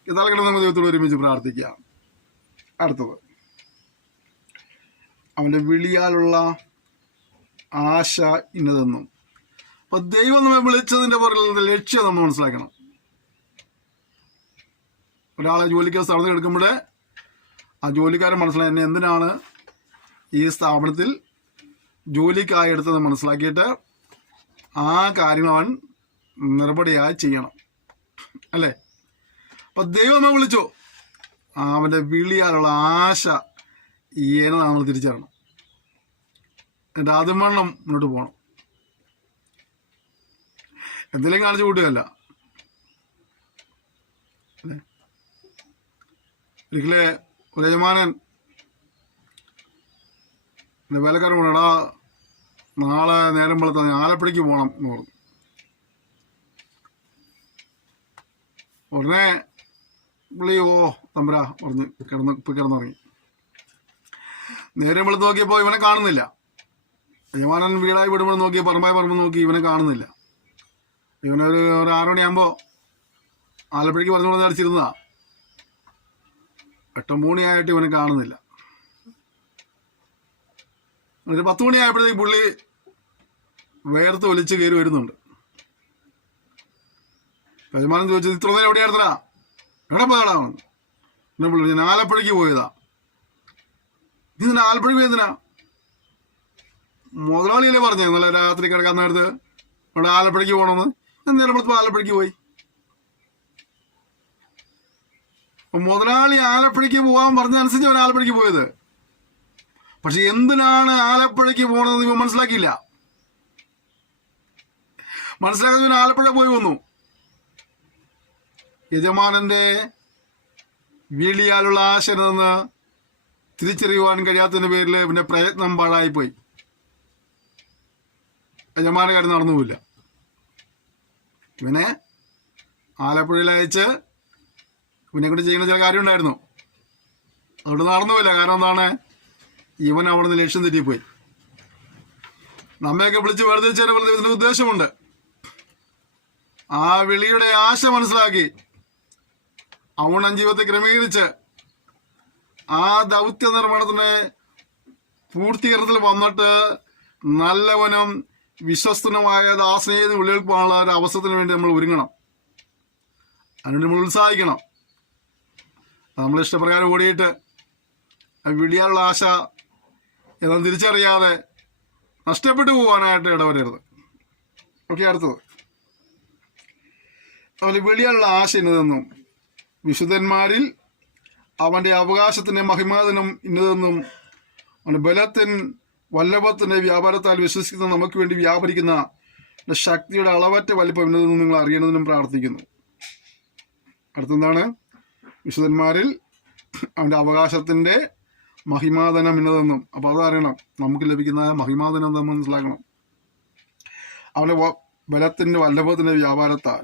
നൽകണമെന്ന് നമുക്ക് ദൈവത്തോട് ഒരുമിച്ച് പ്രാർത്ഥിക്കാം. അടുത്തത്, അവൻ്റെ വിളിയാലുള്ള ആശ ഇന്നതെന്നും. അപ്പൊ ദൈവം നമ്മെ വിളിച്ചതിന്റെ പുറകിൽ ലക്ഷ്യം നമ്മൾ മനസ്സിലാക്കണം. ഒരാളെ ജോലിക്ക് സ്ഥാപനത്തിൽ എടുക്കുമ്പോൾ ആ ജോലിക്കാരൻ മനസ്സിലായി എന്നെ എന്തിനാണ് ഈ സ്ഥാപനത്തിൽ ജോലിക്കായി എടുത്തത് മനസ്സിലാക്കിയിട്ട് ആ കാര്യങ്ങൾ അവൻ നിർബടിയായി ചെയ്യണം, അല്ലേ? അപ്പൊ ദൈവം നമ്മെ വിളിച്ചു, അവൻ്റെ വിളിയാലുള്ള ആശ ഏതാണ് നമ്മൾ തിരിച്ചറിയണം. എൻ്റെ ആദ്യം വണ്ണം മുന്നോട്ട് പോകണം. എന്തെങ്കിലും കാണിച്ചു കൂട്ടുകയല്ല. ഒരിക്കലെ ഒരു യജമാനൻ എൻ്റെ വേലക്കാരൻ പോണടാ, നാളെ നേരം വെളുത്ത ആലപ്പുഴയ്ക്ക് പോകണം എന്ന് പറഞ്ഞു. ഉടനെ പുള്ളി തമ്പുരാ പറഞ്ഞ് കിടന്നുറങ്ങി. നേരം വെളുത്ത് നോക്കിയപ്പോൾ ഇവനെ കാണുന്നില്ല. യജമാനൻ വീടായി വിടുമ്പോൾ നോക്കി, പറമ്പായി പറമ്പ് നോക്കി, ഇവനെ കാണുന്നില്ല. ഇവനൊരു 6 മണിയാകുമ്പോൾ ആലപ്പുഴയ്ക്ക് പറഞ്ഞുകൊണ്ട് അടിച്ചിരുന്നതാ. 8 മണിയായിട്ട് ഇവനെ കാണുന്നില്ല. ഒരു 10 മണിയായപ്പോഴത്തേക്ക് പുള്ളി വേർത്ത് ഒലിച്ച് കയറി വരുന്നുണ്ട്. യജമാനൻ ചോദിച്ചത്, ഇത്ര നേരം എവിടെയായിരുന്നടാ, എവിടെ പോയടാവണം? എന്നെ പുള്ളി, ഞാൻ ആലപ്പുഴയ്ക്ക് പോയതാ. ഇതിന് ആലപ്പുഴയ്ക്ക് പോയതിനാ? മുതലാളിയല്ലേ പറഞ്ഞേ ഇന്നലെ രാത്രി കിടക്കാൻ നേരത്ത് അവിടെ ആലപ്പുഴയ്ക്ക് പോകണമെന്ന്. ഞാൻ നേരം ആലപ്പുഴയ്ക്ക് പോയി. മുതലാളി ആലപ്പുഴയ്ക്ക് പോകാൻ പറഞ്ഞതനുസരിച്ച് അവൻ ആലപ്പുഴയ്ക്ക് പോയത്. പക്ഷെ എന്തിനാണ് ആലപ്പുഴയ്ക്ക് പോകണമെന്ന് ഇവൻ മനസ്സിലാക്കിയില്ല. മനസ്സിലാക്കുന്നവൻ ആലപ്പുഴ പോയി വന്നു. യജമാനന്റെ വിളിയാലുള്ള ആശയിൽ നിന്ന് തിരിച്ചറിയുവാൻ കഴിയാത്തതിന്റെ പേരിൽ ഇവന്റെ പ്രയത്നം പാഴായിപ്പോയി. യജമാന കാര്യം നടന്നുമില്ല. ഇവനെ ആലപ്പുഴയിൽ അയച്ച് ഇവനെ കൊണ്ട് ചെയ്യുന്ന ചില കാര്യം ഉണ്ടായിരുന്നു, അതുകൊണ്ട് നടന്നുമില്ല. കാരണം എന്താണ്? ഇവൻ അവിടെ നിന്ന് ലക്ഷ്യം തെറ്റിപ്പോയി. നമ്മയൊക്കെ വിളിച്ച് വെറുതെ ദൈവത്തിന്റെ ഉദ്ദേശമുണ്ട്. ആ വിളിയുടെ ആശ മനസ്സിലാക്കി അവൻ ജീവിതത്തെ ക്രമീകരിച്ച് ആ ദൗത്യ നിർമ്മാണത്തിന്റെ പൂർത്തീകരണത്തിൽ വന്നിട്ട് നല്ലവനും വിശ്വസ്തനുമായ ദാസനെ ഉള്ളിൽപ്പാനുള്ള ഒരു അവസരത്തിന് വേണ്ടി നമ്മൾ ഒരുങ്ങണം. അതിനുവേണ്ടി നമ്മൾ ഉത്സാഹിക്കണം. നമ്മൾ ഇഷ്ടപ്രകാരം ഓടിയിട്ട് വിളിയാനുള്ള ആശ ഏതാണ്ട് തിരിച്ചറിയാതെ നഷ്ടപ്പെട്ടു പോകാനായിട്ട് ഇടവരരുത്. ഓക്കെ, അടുത്തത് അവന്റെ വിളിയാനുള്ള ആശ ഇന്നതെന്നും വിശുദ്ധന്മാരിൽ അവന്റെ അവകാശത്തിന്റെ മഹിമാതനം ഇന്നതെന്നും അവന്റെ ബലത്തിൻ വല്ലഭത്തിന്റെ വ്യാപാരത്താൽ വിശ്വസിക്കുന്ന നമുക്ക് വേണ്ടി വ്യാപരിക്കുന്ന ശക്തിയുടെ അളവറ്റ വലിപ്പം ഇന്നതെന്നും നിങ്ങൾ അറിയണമെന്നും പ്രാർത്ഥിക്കുന്നു. അടുത്തെന്താണ്? വിശുദ്ധന്മാരിൽ അവന്റെ അവകാശത്തിന്റെ മഹിമാതനം ഇന്നതെന്നും. അപ്പൊ അതറിയണം, നമുക്ക് ലഭിക്കുന്ന മഹിമാതനം എന്താണെന്ന് മനസ്സിലാക്കണം. അവന്റെ ബലത്തിന്റെ വല്ലഭത്തിന്റെ വ്യാപാരത്താൽ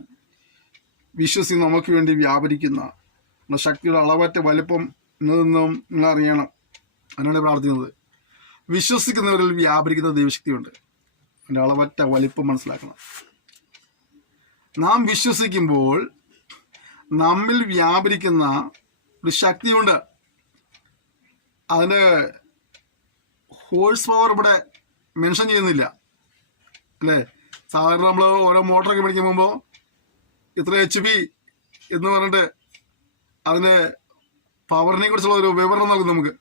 വിശ്വസിച്ച് നമുക്ക് വേണ്ടി വ്യാപരിക്കുന്ന ശക്തിയുടെ അളവറ്റ വലിപ്പം ഇന്നതെന്നും നിങ്ങൾ അറിയണം. അതിനാണ് പ്രാർത്ഥിക്കുന്നത്. വിശ്വസിക്കുന്നവരിൽ വ്യാപരിക്കുന്ന ദൈവശക്തിയുണ്ട്. അതിന്റെ അളവറ്റ വലിപ്പം മനസ്സിലാക്കണം. നാം വിശ്വസിക്കുമ്പോൾ നമ്മിൽ വ്യാപരിക്കുന്ന ഒരു ശക്തിയുണ്ട്. അതിന്റെ ഹോഴ്സ് പവർ ഇവിടെ മെൻഷൻ ചെയ്യുന്നില്ല, അല്ലേ? സാധാരണ നമ്മൾ ഓരോ മോട്ടറൊക്കെ മേടിക്കാൻ പോകുമ്പോൾ ഇത്ര HP എന്ന് പറഞ്ഞിട്ട് അതിന്റെ പവറിനെ കുറിച്ചുള്ള ഒരു വിവരണം നൽകും നമുക്ക്.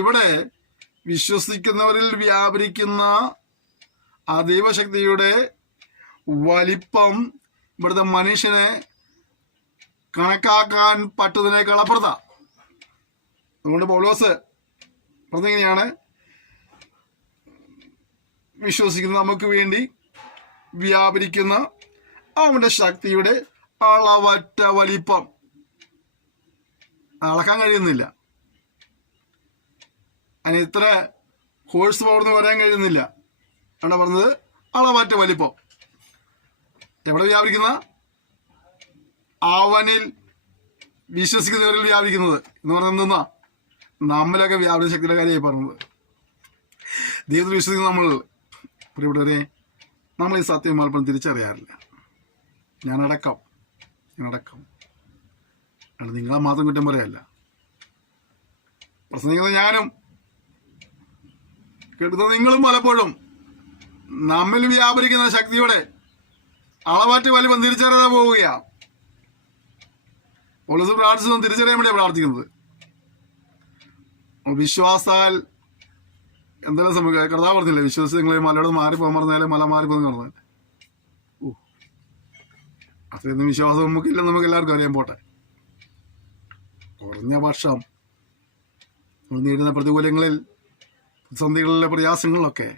ഇവിടെ വിശ്വസിക്കുന്നവരിൽ വ്യാപരിക്കുന്ന ആ ദൈവശക്തിയുടെ വലിപ്പം ഇവിടുത്തെ മനുഷ്യനെ കണക്കാക്കാൻ പറ്റുന്നതിനേക്കാൾ അപ്പുറത്താ. അതുകൊണ്ട് പൗലോസ് പറഞ്ഞെങ്ങനെയാണ്? വിശ്വസിക്കുന്ന നമുക്ക് വേണ്ടി വ്യാപരിക്കുന്ന അവന്റെ ശക്തിയുടെ അളവറ്റ വലിപ്പം അളക്കാൻ കഴിയുന്നില്ല. അതിന് ഇത്ര ഹോഴ്സ് പവർ എന്ന് പറയാൻ കഴിയുന്നില്ല. അവിടെ പറഞ്ഞത് അളവറ്റ വലിപ്പം. എവിടെ വ്യാപരിക്കുന്ന? അവനിൽ വിശ്വസിക്കുന്നവരിൽ വ്യാപരിക്കുന്നത് എന്ന് പറഞ്ഞത് എന്തെന്നാ? നമ്മലൊക്കെ വ്യാപന ശക്തിയുടെ കാര്യമായി പറഞ്ഞത്. ദൈവത്തിൽ വിശ്വസിക്കുന്ന നമ്മൾ, പ്രിയപ്പെട്ടവരെ, നമ്മൾ ഈ സത്യം പലപ്പോഴും തിരിച്ചറിയാറില്ല. ഞാനടക്കം അത് നിങ്ങളെ മാത്രം കുറ്റം പറയല്ല, പ്രസംഗിക്കുന്നത് ഞാനും കേൾക്കുന്നത് നിങ്ങളും പലപ്പോഴും നമ്മിൽ വ്യാപരിക്കുന്ന ശക്തിയുടെ അളവാറ്റ് വലിപ്പം തിരിച്ചറിയാതെ പോവുകയാ. പോലീസ് പ്രാർത്ഥിച്ചതും തിരിച്ചറിയാൻ വേണ്ടിയാണ് പ്രാർത്ഥിക്കുന്നത്. വിശ്വാസാൽ എന്തെല്ലാം സംഭവിക്കുക? കർത്താവ് പറഞ്ഞില്ലേ, വിശ്വസിച്ച് നിങ്ങൾ മലയോട് മാറിപ്പോകാൻ പറഞ്ഞാലേ മല മാറിപ്പോന്ന് പറഞ്ഞത്. അത്രയൊന്നും വിശ്വാസം നമുക്കില്ല. നമുക്ക് എല്ലാവർക്കും അറിയാൻ പോട്ടെ. കുറഞ്ഞ വർഷം നമ്മൾ നേരിടുന്ന പ്രതികൂലങ്ങളിൽ, പ്രതിസന്ധികളിലെ പ്രയാസങ്ങളിലൊക്കെ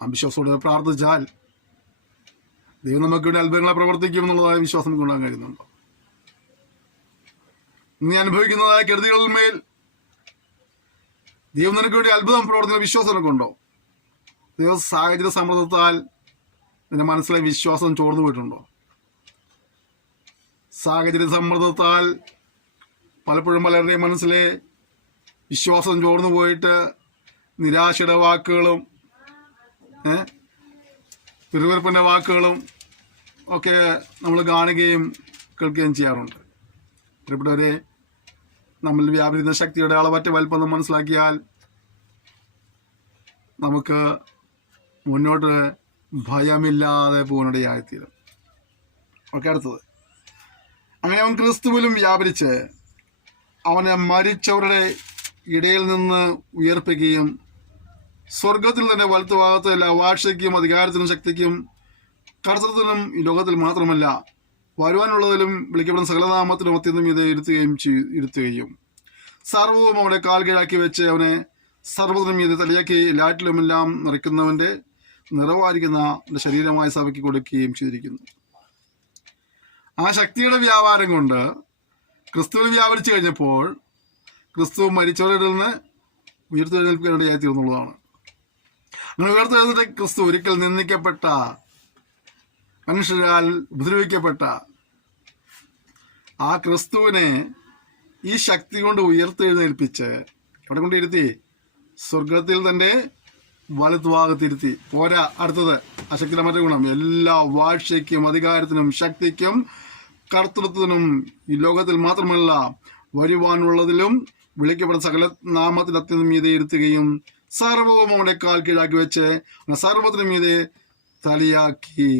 അവിശ്വാസത്തോടെ പ്രാർത്ഥിച്ചാൽ ദൈവം നമുക്ക് വേണ്ടി അത്ഭുതങ്ങളെ പ്രവർത്തിക്കും എന്നുള്ളതായ വിശ്വാസം കൊണ്ടുപോകാൻ കഴിയുന്നുണ്ടോ? നീ അനുഭവിക്കുന്നതായ കെടുതികളിന്മേൽ ദൈവം നിനക്ക് വേണ്ടി അത്ഭുതം പ്രവർത്തിക്കുന്ന വിശ്വാസം നിനക്കുണ്ടോ? ദൈവ സാഹചര്യ സമ്മർദ്ദത്താൽ നിന്റെ മനസ്സിലെ വിശ്വാസം ചോർന്നു പോയിട്ടുണ്ടോ? സാഹചര്യ സമ്മർദ്ദത്താൽ പലപ്പോഴും പലരുടെയും മനസ്സിലെ വിശ്വാസം ചോർന്നു പോയിട്ട് നിരാശയുടെ വാക്കുകളും പിറുവിറുപ്പിന്റെ വാക്കുകളും ഒക്കെ നമ്മൾ കാണുകയും കേൾക്കുകയും ചെയ്യാറുണ്ട്. പ്രിയപ്പെട്ടവരെ, നമ്മൾ വ്യാപരിക്കുന്ന ശക്തിയുടെ അളവറ്റ വലിപ്പം മനസ്സിലാക്കിയാൽ നമുക്ക് മുന്നോട്ട് ഭയമില്ലാതെ പോകുന്നിടയായിത്തീരും. ഓക്കെ, അടുത്തത്. അങ്ങനെ അവൻ ക്രിസ്തുവിലും വ്യാപരിച്ച് അവനെ മരിച്ചവരുടെ ഇടയിൽ നിന്ന് ഉയർപ്പിക്കുകയും സ്വർഗത്തിൽ തന്നെ വലത്തുഭാഗത്ത് എല്ലാ വാഴ്ചയ്ക്കും അധികാരത്തിനും ശക്തിക്കും കർത്തൃത്വത്തിനും ഈ ലോകത്തിൽ മാത്രമല്ല വരുവാനുള്ളതിലും വിളിക്കപ്പെടുന്ന സകലനാമത്തിലും അത്യന്തം ഇത് ഇരുത്തുകയും സർവവും അവനെ കാൽ കീഴാക്കി വെച്ച് അവനെ സർവ്വതിനും മീതെ തലയാക്കി എല്ലാറ്റിലുമെല്ലാം നിറയ്ക്കുന്നവന്റെ നിറവായിരിക്കുന്ന ശരീരമായ സഭയ്ക്ക് കൊടുക്കുകയും ചെയ്തിരിക്കുന്നു. ആ ശക്തിയുടെ വ്യാപാരം കൊണ്ട് ക്രിസ്തുവിൽ വ്യാപരിച്ചു കഴിഞ്ഞപ്പോൾ ക്രിസ്തു മരിച്ചവരുടെ നിന്ന് ഉയർത്തെഴുന്നേൽപ്പിക്കാനിടയായി തീർന്നുള്ളതാണ്. അങ്ങനെ ഉയർത്തെഴുന്നേറ്റ ക്രിസ്തു ഒരിക്കൽ നിന്ദിക്കപ്പെട്ട, മനുഷ്യരാൽ ഉപദ്രവിക്കപ്പെട്ട ആ ക്രിസ്തുവിനെ ഈ ശക്തി കൊണ്ട് ഉയർത്തെഴുന്നേൽപ്പിച്ച് എവിടെ കൊണ്ടിരുത്തി? സ്വർഗത്തിൽ തന്റെ വലതുഭാഗത്തിരുത്തി. പോരാ, അടുത്തത് ആ ശക്തിയുടെ മറ്റു ഗുണം, എല്ലാ വാഴ്ചയ്ക്കും അധികാരത്തിനും ശക്തിക്കും കർത്തൃത്വത്തിനും ഈ ലോകത്തിൽ മാത്രമല്ല വരുവാനുള്ളതിലും വിളിക്കപ്പെട്ട സകല നാമത്തിന് അത്യന്തം മീതെ ഇരുത്തുകയും സർവവും അവന്റെ കാൽ കീഴാക്കി വെച്ച് സർവത്തിന് മീതെ തലയാക്കി.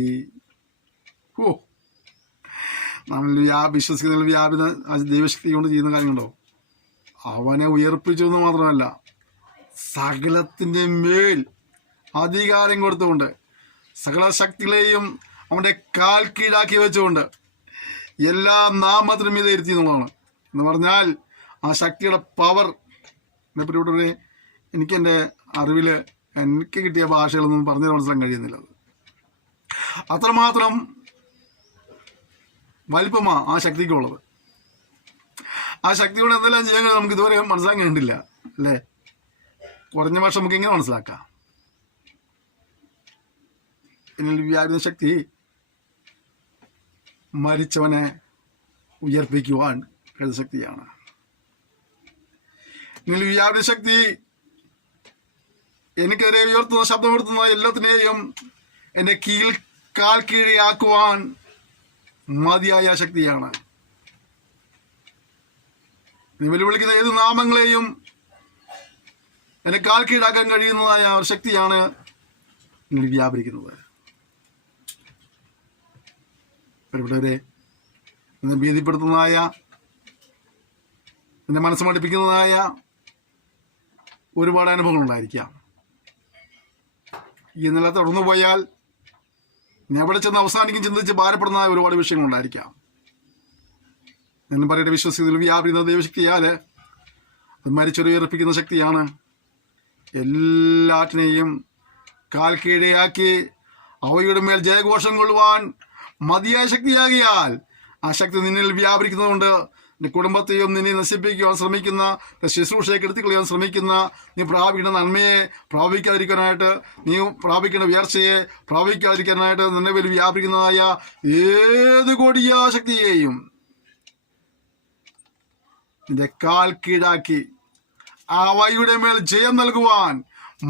ഓ, നമ്മൾ വിശ്വസിക്കുന്ന വ്യാപിത ദൈവശക്തി കൊണ്ട് ചെയ്യുന്ന കാര്യമുണ്ടോ? അവനെ ഉയർപ്പിച്ചു എന്ന് മാത്രമല്ല, സകലത്തിന്റെ മേൽ അധികാരം കൊടുത്തുകൊണ്ട് സകല ശക്തികളെയും അവന്റെ കാൽ കീഴാക്കി വെച്ചുകൊണ്ട് എല്ലാ നാമത്തിനും മീതെ ഇരുത്തി എന്നുള്ളതാണ്. എന്ന് പറഞ്ഞാൽ ആ ശക്തിയുടെ പവർ, എന്നെ പ്രിയപ്പെട്ടവരെ, എനിക്കെൻ്റെ അറിവിൽ എനിക്ക് കിട്ടിയ ഭാഷകളൊന്നും പറഞ്ഞു മനസ്സിലാക്കാൻ കഴിയുന്നില്ല. അത്രമാത്രം വലിപ്പമാ ആ ശക്തിക്കുള്ളത്. ആ ശക്തി കൊണ്ട് എന്തെല്ലാം ചെയ്യാൻ നമുക്ക് ഇതുവരെ മനസ്സിലാക്കാൻ കണ്ടില്ല അല്ലേ? കുറഞ്ഞ ഭാഷ നമുക്ക് എങ്ങനെ മനസ്സിലാക്കാം? എന്നിൽ വ്യാപിത ശക്തി മരിച്ചവനെ ഉയർപ്പിക്കുവാൻ കഴിയുന്ന ശക്തിയാണ്. എന്നിൽ വ്യാപിത ശക്തി എനിക്കെതിരെ ഉയർത്തുന്ന, ശബ്ദമുയർത്തുന്ന എല്ലാത്തിനെയും എന്റെ കാൽ കീഴിയാക്കുവാൻ മതിയായ ശക്തിയാണ്. നീ വെല്ലുവിളിക്കുന്ന ഏത് നാമങ്ങളെയും എന്നെ കാൽ കീഴാക്കാൻ കഴിയുന്നതായ ഒരു ശക്തിയാണ് എന്നിൽ വ്യാപരിക്കുന്നത്. പ്രിയപ്പെട്ടവരെ, എന്നെ ഭീതിപ്പെടുത്തുന്നതായ, എന്നെ മനസ്സ് മടുപ്പിക്കുന്നതായ ഒരുപാട് അനുഭവങ്ങൾ ഉണ്ടായിരിക്കാം. ഈ നില തുടർന്നു പോയാൽ ഞാൻ എവിടെ ചെന്ന് അവസാനിക്കും ചിന്തിച്ച് ഭാരപ്പെടുന്ന ഒരുപാട് വിഷയങ്ങളുണ്ടായിരിക്കാം. ഞാൻ പറയട്ടെ, വിശ്വസിക്കുന്നതിൽ വ്യാപരിക്കുന്ന ദൈവശക്തിയാല് അത് മരിച്ചൊരു ഉയർപ്പിക്കുന്ന ശക്തിയാണ്. എല്ലാറ്റിനെയും കാൽ കീഴയാക്കി അവയുടെ മേൽ ജയഘോഷം കൊള്ളുവാൻ മതിയായ ശക്തിയാകിയാൽ ആ ശക്തി നിന്നിൽ വ്യാപരിക്കുന്നതുകൊണ്ട് നിന്റെ കുടുംബത്തെയും നിന്നെ നശിപ്പിക്കുവാൻ ശ്രമിക്കുന്ന, ശുശ്രൂഷയെ കെടുത്തിക്കളയാൻ ശ്രമിക്കുന്ന, നീ പ്രാപിക്കുന്ന നന്മയെ പ്രാപിക്കാതിരിക്കാനായിട്ട്, നീ പ്രാപിക്കേണ്ട ഉയർച്ചയെ പ്രാപിക്കാതിരിക്കാനായിട്ട് നിന്നെ പേര് വ്യാപരിക്കുന്നതായ ഏത് കൊടിയ ശക്തിയെയും നിന്റെ കാൽ കീഴാക്കി അവയുടെ മേൽ ജയം നൽകുവാൻ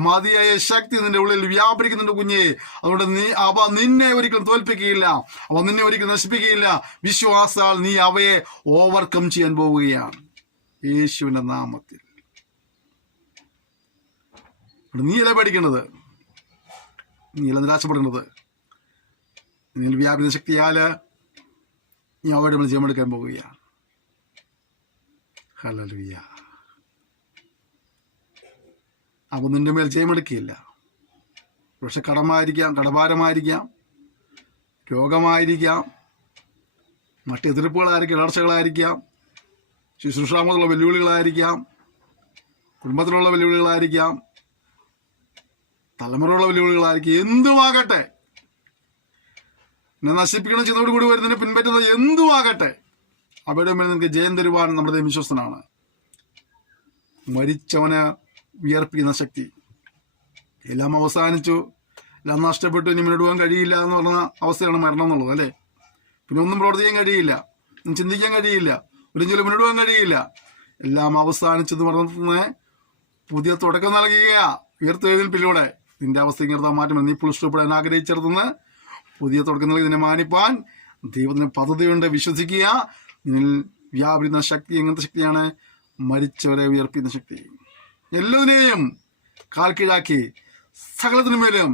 മതിയായ ശക്തി നിന്റെ ഉള്ളിൽ വ്യാപരിക്കുന്നുണ്ട് കുഞ്ഞെ. അതുകൊണ്ട് അവ നിന്നെ ഒരിക്കലും തോൽപ്പിക്കുകയില്ല, അവ നിന്നെ ഒരിക്കലും നശിപ്പിക്കുകയില്ല. വിശ്വാസാൽ നീ അവയെ ഓവർകം ചെയ്യാൻ പോവുകയാണ് യേശുവിന്റെ നാമത്തിൽ. നീയല്ല പേടിക്കേണ്ടത്, നീയല്ല നിരാശപ്പെടേണ്ടത്. നീ വ്യാപിത ശക്തിയാല് നീ അവയുടെ മേൽ ജയമെടുക്കാൻ പോവുകയാണ്. ഹല്ലേലൂയ. അവ നിന്റെ മേൽ ജയമെടുക്കുകയില്ല. പക്ഷെ കടമായിരിക്കാം, കടഭാരമായിരിക്കാം, രോഗമായിരിക്കാം, മറ്റ് എതിർപ്പുകളായിരിക്കാം, ഇടർച്ചകളായിരിക്കാം, ശുശ്രൂഷാമുള്ള വെല്ലുവിളികളായിരിക്കാം, കുടുംബത്തിലുള്ള വെല്ലുവിളികളായിരിക്കാം, തലമുറയുള്ള വെല്ലുവിളികളായിരിക്കും. എന്തുമാകട്ടെ, എന്നെ നശിപ്പിക്കണം ചെയ്യുന്നതോടുകൂടി വരുന്നതിന് പിൻപറ്റുന്നത് എന്തുമാകട്ടെ, അവയുടെ മേൽ നിനക്ക് ജയം തരുവാൻ നമ്മുടെ ദൈവം വിശ്വസ്തനാണ്. മരിച്ചവന് ഉയർപ്പിക്കുന്ന ശക്തി. എല്ലാം അവസാനിച്ചു, എല്ലാം നഷ്ടപ്പെട്ടു, ഇനി മുന്നോട്ട് പോകാൻ കഴിയില്ല എന്ന് പറഞ്ഞ അവസ്ഥയാണ് മരണം എന്നുള്ളത് അല്ലേ? പിന്നെ ഒന്നും പ്രവർത്തിക്കാൻ കഴിയില്ല, ചിന്തിക്കാൻ കഴിയില്ല, ഒരു ജോലി മുന്നോട്ട് പോകാൻ കഴിയില്ല. എല്ലാം അവസാനിച്ചെന്ന് പറഞ്ഞ പുതിയ തുടക്കം നൽകുക ഉയർത്തെഴുന്നേൽപ്പിലൂടെ. നിന്റെ അവസ്ഥ ഇങ്ങനത്തെ മാറ്റം നീ പുളിഷ്ടപ്പെടാൻ ആഗ്രഹിച്ചിടത്തുനിന്ന് പുതിയ തുടക്കം നൽകി നിന്നെ മാനിപ്പാൻ ദൈവത്തിന് പദ്ധതിയുണ്ട്. വിശ്വസിക്കുക. നിന്നിൽ വ്യാപരിക്കുന്ന ശക്തി എങ്ങനത്തെ ശക്തിയാണ്? മരിച്ചവരെ ഉയർപ്പിക്കുന്ന ശക്തി. എല്ലാതിനെയും കാൽ കീഴാക്കി സകലത്തിനു മേലും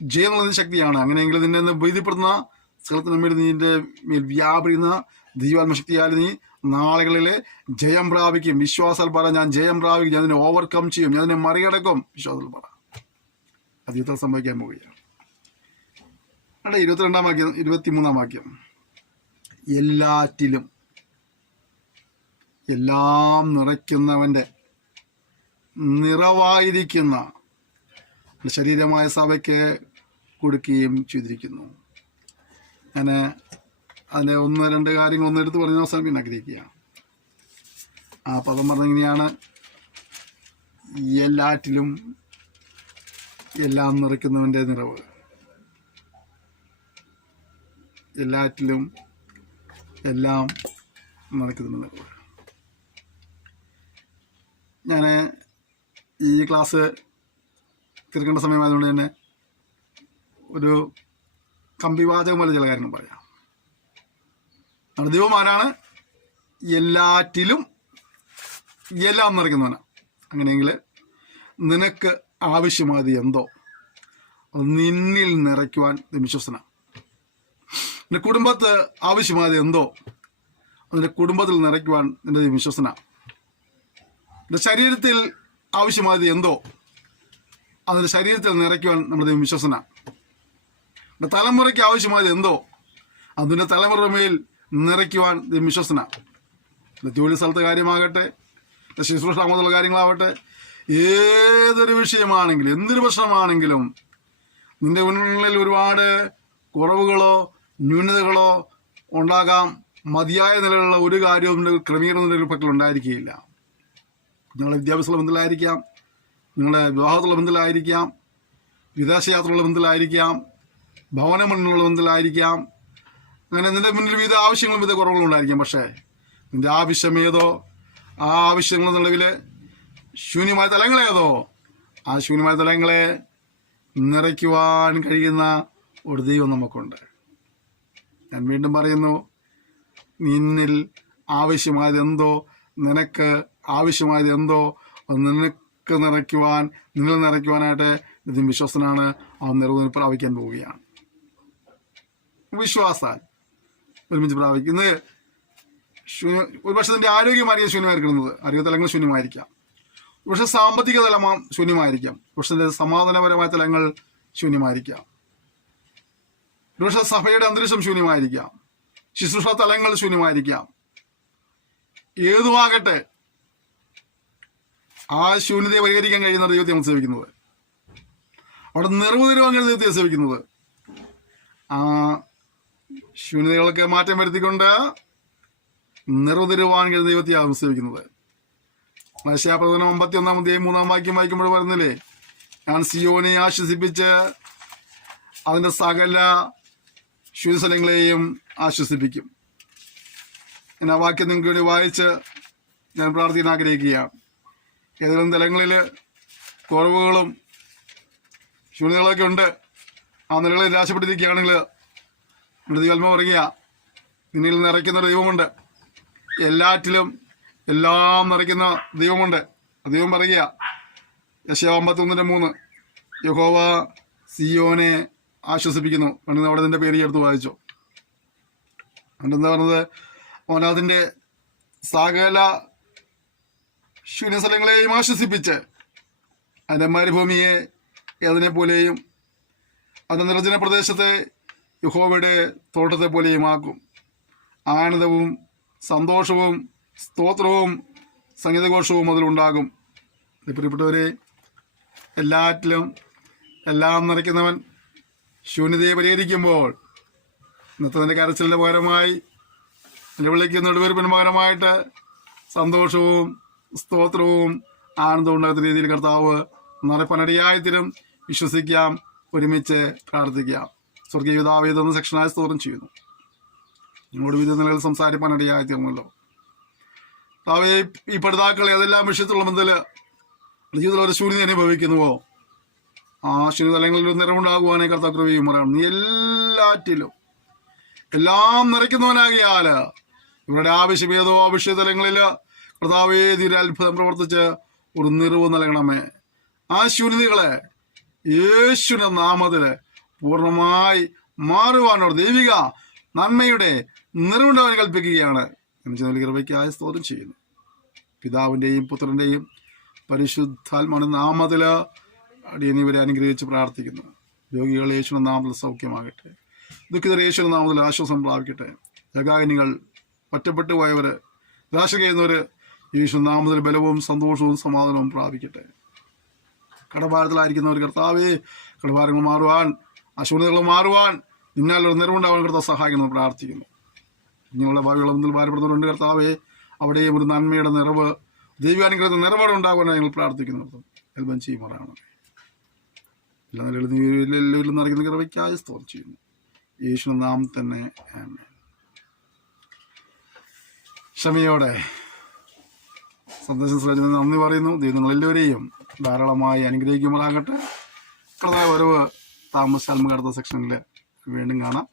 ജയം നൽകുന്ന ശക്തിയാണ്. അങ്ങനെയെങ്കിൽ നിന്നെ ഭീതിപ്പെടുന്ന സകലത്തിനു മേലും നിന്റെ മേൽ വ്യാപരിക്കുന്ന ദൈവാത്മശക്തിയാൽ നീ നാളുകളിൽ ജയം പ്രാപിക്കും. വിശ്വാസാൽ പറ, ഞാൻ ജയം പ്രാപിക്കും, ഞാൻ അതിനെ ഓവർകം ചെയ്യും, ഞാൻ അതിനെ മറികടക്കും. വിശ്വാസത്തിൽ പറ. അത് ഇത്ര സംഭവിക്കാൻ പോവുകയാണ്. 22-ാം വാക്യം, 23-ാം വാക്യം. എല്ലാറ്റിലും എല്ലാം നിറയ്ക്കുന്നവൻ്റെ നിറവായിരിക്കുന്ന ശരീരമായ സഭയ്ക്ക് കൊടുക്കുകയും ചെയ്തിരിക്കുന്നു. ഞാൻ അതിൻ്റെ 1-2 കാര്യങ്ങൾ ഒന്നെടുത്ത് പറഞ്ഞ അവസാനം ആഗ്രഹിക്കുക. ആ പദം പറഞ്ഞിങ്ങനെയാണ്: എല്ലാറ്റിലും എല്ലാം നിറയ്ക്കുന്നവൻ്റെ നിറവ്. എല്ലാറ്റിലും എല്ലാം നിറയ്ക്കുന്നവൻ്റെ നിറവ്. ഞാൻ ഈ ക്ലാസ് തീർക്കേണ്ട സമയമായതുകൊണ്ട് തന്നെ ഒരു കമ്പിവാചകം പോലെ ചില കാര്യങ്ങൾ പറയാം. നമ്മുടെ ദൈവം ആരാണ്? എല്ലാറ്റിലും എല്ലാം നിറയ്ക്കുന്നവനാണ്. അങ്ങനെയെങ്കിൽ നിനക്ക് ആവശ്യമായത് എന്തോ അത് നിന്നിൽ നിറയ്ക്കുവാൻ വിശ്വസന. നിന്റെ കുടുംബത്ത് ആവശ്യമായത് എന്തോ അതിൻ്റെ കുടുംബത്തിൽ നിറയ്ക്കുവാൻ നിന്റെ വിശ്വസന. നിന്റെ ശരീരത്തിൽ ആവശ്യമായത് എന്തോ അതിൻ്റെ ശരീരത്തിൽ നിറയ്ക്കുവാൻ നമ്മുടെ വിശ്വസന. നിന്റെ തലമുറയ്ക്ക് ആവശ്യമായത് എന്തോ അതിൻ്റെ തലമുറ മേൽ നിറയ്ക്കുവാൻ വിശ്വസന. ജോലി സ്ഥലത്തെ കാര്യമാകട്ടെ, ശുശ്രൂഷാമതുള്ള കാര്യങ്ങളാവട്ടെ, ഏതൊരു വിഷയമാണെങ്കിലും എന്തൊരു പ്രശ്നമാണെങ്കിലും നിന്റെ ഉള്ളിൽ ഒരുപാട് കുറവുകളോ ന്യൂനതകളോ ഉണ്ടാകാം. മതിയായ നിലയിലുള്ള ഒരു കാര്യവും ക്രമീകരണ പക്കൽ ഉണ്ടായിരിക്കുകയില്ല. നിങ്ങളുടെ വിദ്യാഭ്യാസമുള്ള ബന്ധത്തിലായിരിക്കാം, നിങ്ങളുടെ വിവാഹത്തുള്ള ബന്ധത്തിലായിരിക്കാം, വിദേശയാത്രയുള്ള ബന്ധത്തിലായിരിക്കാം, ഭവനമുള്ള ബന്ധത്തിലായിരിക്കാം. അങ്ങനെ നിന്റെ മുന്നിൽ വിവിധ ആവശ്യങ്ങളും വിവിധ കുറവുകളും ഉണ്ടായിരിക്കാം. പക്ഷേ നിന്റെ ആവശ്യമേതോ ആ ആവശ്യങ്ങൾ നിലവിൽ ശൂന്യമായ തലങ്ങളേതോ ആ ശൂന്യമായ തലങ്ങളെ നിറയ്ക്കുവാൻ കഴിയുന്ന ഒരു ദൈവം നമുക്കുണ്ട്. ഞാൻ വീണ്ടും പറയുന്നു, നിന്നിൽ ആവശ്യമായത് എന്തോ, നിനക്ക് ആവശ്യമായത് എന്തോ നിനക്ക് നിറയ്ക്കുവാൻ, നിങ്ങൾ നിറയ്ക്കുവാനായിട്ട് ഇത് വിശ്വസനാണ്. ആ നിറവ് പ്രാപിക്കാൻ പോവുകയാണ്. വിശ്വാസാൽ ഒരുമിച്ച് പ്രാപിക്കും. ഇന്ന് ഒരുപക്ഷെ നിന്റെ ആരോഗ്യമായിരിക്കും ശൂന്യമായിരിക്കുന്നത്, ആരോഗ്യതലങ്ങൾ ശൂന്യമായിരിക്കാം. പക്ഷെ സാമ്പത്തിക തലം ശൂന്യമായിരിക്കാം. പക്ഷെ സമാധാനപരമായ തലങ്ങൾ ശൂന്യമായിരിക്കാം. പക്ഷെ സഭയുടെ അന്തരീക്ഷം ശൂന്യമായിരിക്കാം. ശുശ്രൂഷ തലങ്ങൾ ശൂന്യമായിരിക്കാം. ഏതുമാകട്ടെ, ആ ശൂന്യതയെ പരിഹരിക്കാൻ കഴിയുന്ന ദൈവത്തെ നമ്മൾ സേവിക്കുന്നത്. അവിടെ നിറവ് തരുവാൻ കഴിയുന്ന ദൈവത്തെ സേവിക്കുന്നത്. ആ ശൂന്യതകൾക്ക് മാറ്റം വരുത്തിക്കൊണ്ട് നിറവ് തരുവാൻ കഴിയുന്ന ദൈവത്തെയാണ് സേവിക്കുന്നത്. മനുഷ്യാപ്രവചനം 51-3 വാക്യം വായിക്കുമ്പോൾ പറയുന്നില്ലേ, ഞാൻ സിയോനെ ആശ്വസിപ്പിച്ച് അതിൻ്റെ സകല ശൂന്യസ്ഥലങ്ങളെയും ആശ്വസിപ്പിക്കും. ഞാൻ ആ വാക്യം നിങ്ങൾക്ക് വേണ്ടി വായിച്ച് ഞാൻ പ്രാർത്ഥിക്കാൻ ആഗ്രഹിക്കുകയാണ്. ഏതെങ്കിലും തലങ്ങളിൽ കുറവുകളും ശൂന്യതകളൊക്കെ ഉണ്ട്, ആ നിലകളിൽ നിരാശപ്പെട്ടിരിക്കുകയാണെങ്കിൽ നമ്മുടെ ദൈവം പറയുക, നിന്നിൽ നിറയ്ക്കുന്ന ഒരു ദൈവമുണ്ട്. എല്ലാറ്റിലും എല്ലാം നിറയ്ക്കുന്ന ദൈവമുണ്ട്. ദൈവം പറയുക, യെശയ്യാ 51:3, യഹോവ സിയോനെ ആശ്വസിപ്പിക്കുന്നു. കണ്ടെന്ന് അവിടെ നിന്റെ പേര് ചേർത്ത് വായിച്ചോ. കണ്ടെന്താ പറഞ്ഞത്? അവനതിൻ്റെ സകല ശൂന്യസ്ഥലങ്ങളെയും ആശ്വസിപ്പിച്ച് അതിൻ്റെ മരുഭൂമിയെ അതിനെ പോലെയും അതിൻ്റെ നിർജ്ജന പ്രദേശത്തെ യഹോവയുടെ തോട്ടത്തെ പോലെയും ആക്കും. ആനന്ദവും സന്തോഷവും സ്തോത്രവും സംഗീതഘോഷവും അതിലുണ്ടാകും. പ്രിയപ്പെട്ടവരെ, എല്ലാറ്റിലും എല്ലാം നിറയ്ക്കുന്നവൻ ശൂന്യതയെ പരിഹരിക്കുമ്പോൾ ഇന്നത്തെ എൻ്റെ കരച്ചിലിൻ്റെ പകരമായി, എൻ്റെ വിളിക്ക് നെടുവെറുപ്പിന് പകരമായിട്ട് സന്തോഷവും സ്തോത്രവും ആനന്ദവും ഉണ്ടാകുന്ന രീതിയിൽ കർത്താവ് നിറപ്പനടിയായത്തിലും വിശ്വസിക്കാം. ഒരുമിച്ച് പ്രാർത്ഥിക്കാം. സ്വർഗീയ പിതാവേ, ഇതൊന്ന് സെക്ഷനായി സ്തോത്രം ചെയ്യുന്നു. നിങ്ങളോട് വിവിധ നിലയിൽ സംസാരിപ്പാൻ ഇടയായിത്തീർന്നല്ലോ. കർത്താവേ, ഈ പഠിതാക്കൾ ഏതെല്ലാം വിഷയത്തിലുള്ള ബന്ധത്തിൽ ജീവിതത്തിൽ ഒരു ശൂന്യത അനുഭവിക്കുന്നുവോ, ആ ശൂന്യതലങ്ങളിൽ നിറവുണ്ടാകുവാനേ കർത്താവ് കൃപയും പറയണം. നീ എല്ലാറ്റിലും എല്ലാം നിറയ്ക്കുന്നവനാകിയാൽ ഇവരുടെ ആവശ്യമേതോ ആവശ്യതലങ്ങളിൽ കർത്താവേ അത്ഭുതം പ്രവർത്തിച്ച് ഒരു നിറവ് നൽകണമേ. ആ ശൂന്യതകളെ യേശുവിന്റെ നാമത്തില് പൂർണ്ണമായി മാറുവാനോട് ദൈവിക നന്മയുടെ നിറവുണ്ടാവാൻ കൽപ്പിക്കുകയാണ്. കൃപയ്ക്കായി സ്തോത്രം ചെയ്യുന്നു. പിതാവിൻ്റെയും പുത്രൻ്റെയും പരിശുദ്ധാത്മാവിന്റെ നാമത്തില് അടിയനിവരെ അനുഗ്രഹിച്ച് പ്രാർത്ഥിക്കുന്നു. രോഗികൾ യേശുവിന്റെ നാമത്തിൽ സൗഖ്യമാകട്ടെ. ദുഃഖിതർ യേശുവിന്റെ നാമത്തിൽ ആശ്വാസം പ്രാപിക്കട്ടെ. ഏകാകിനികൾ, ഒറ്റപ്പെട്ടു പോയവർ, നിരാശ ചെയ്യുന്നവർ യേശുനാമത്തിൽ ബലവും സന്തോഷവും സമാധാനവും പ്രാപിക്കട്ടെ. കടഭാരത്തിലായിരിക്കുന്നവർ കർത്താവേ, കടഭാരങ്ങൾ മാറുവാൻ, അശുദ്ധതകൾ മാറുവാൻ, നിന്നാൽ ഒരു നിറവുണ്ടാവാൻ കർത്താവ് സഹായിക്കുന്നു പ്രാർത്ഥിക്കുന്നു. ഇങ്ങനെയുള്ള ഭാവികൾ മുതൽ ഭാരപ്പെടുന്നവരുണ്ട് കർത്താവേ, അവിടെയും ഒരു നന്മയുടെ നിറവ്, ദൈവാനുഗ്രഹത്തിന് നിറവോടെ ഉണ്ടാകുവാനാണ് ഞങ്ങൾ പ്രാർത്ഥിക്കുന്നത്. എൽബൻ ചെയ്യുമാറാണ്. എല്ലാ നിലയിലും നിറയ്ക്കുന്ന കൃപയ്ക്കായി സ്തോത്രം ചെയ്യുന്നു. യേശു നാം തന്നെ ആമേൻ. ക്ഷമയോടെ സന്ദേശം ശ്രമിച്ചതിന് നന്ദി പറയുന്നു. ദൈവം നിങ്ങളെല്ലാവരെയും ധാരാളമായി അനുഗ്രഹിക്കുമാറാകട്ടെ. കർത്താവ് വരവ് താമസിച്ചാൽ അടുത്ത സെക്ഷനിൽ വീണ്ടും കാണാം.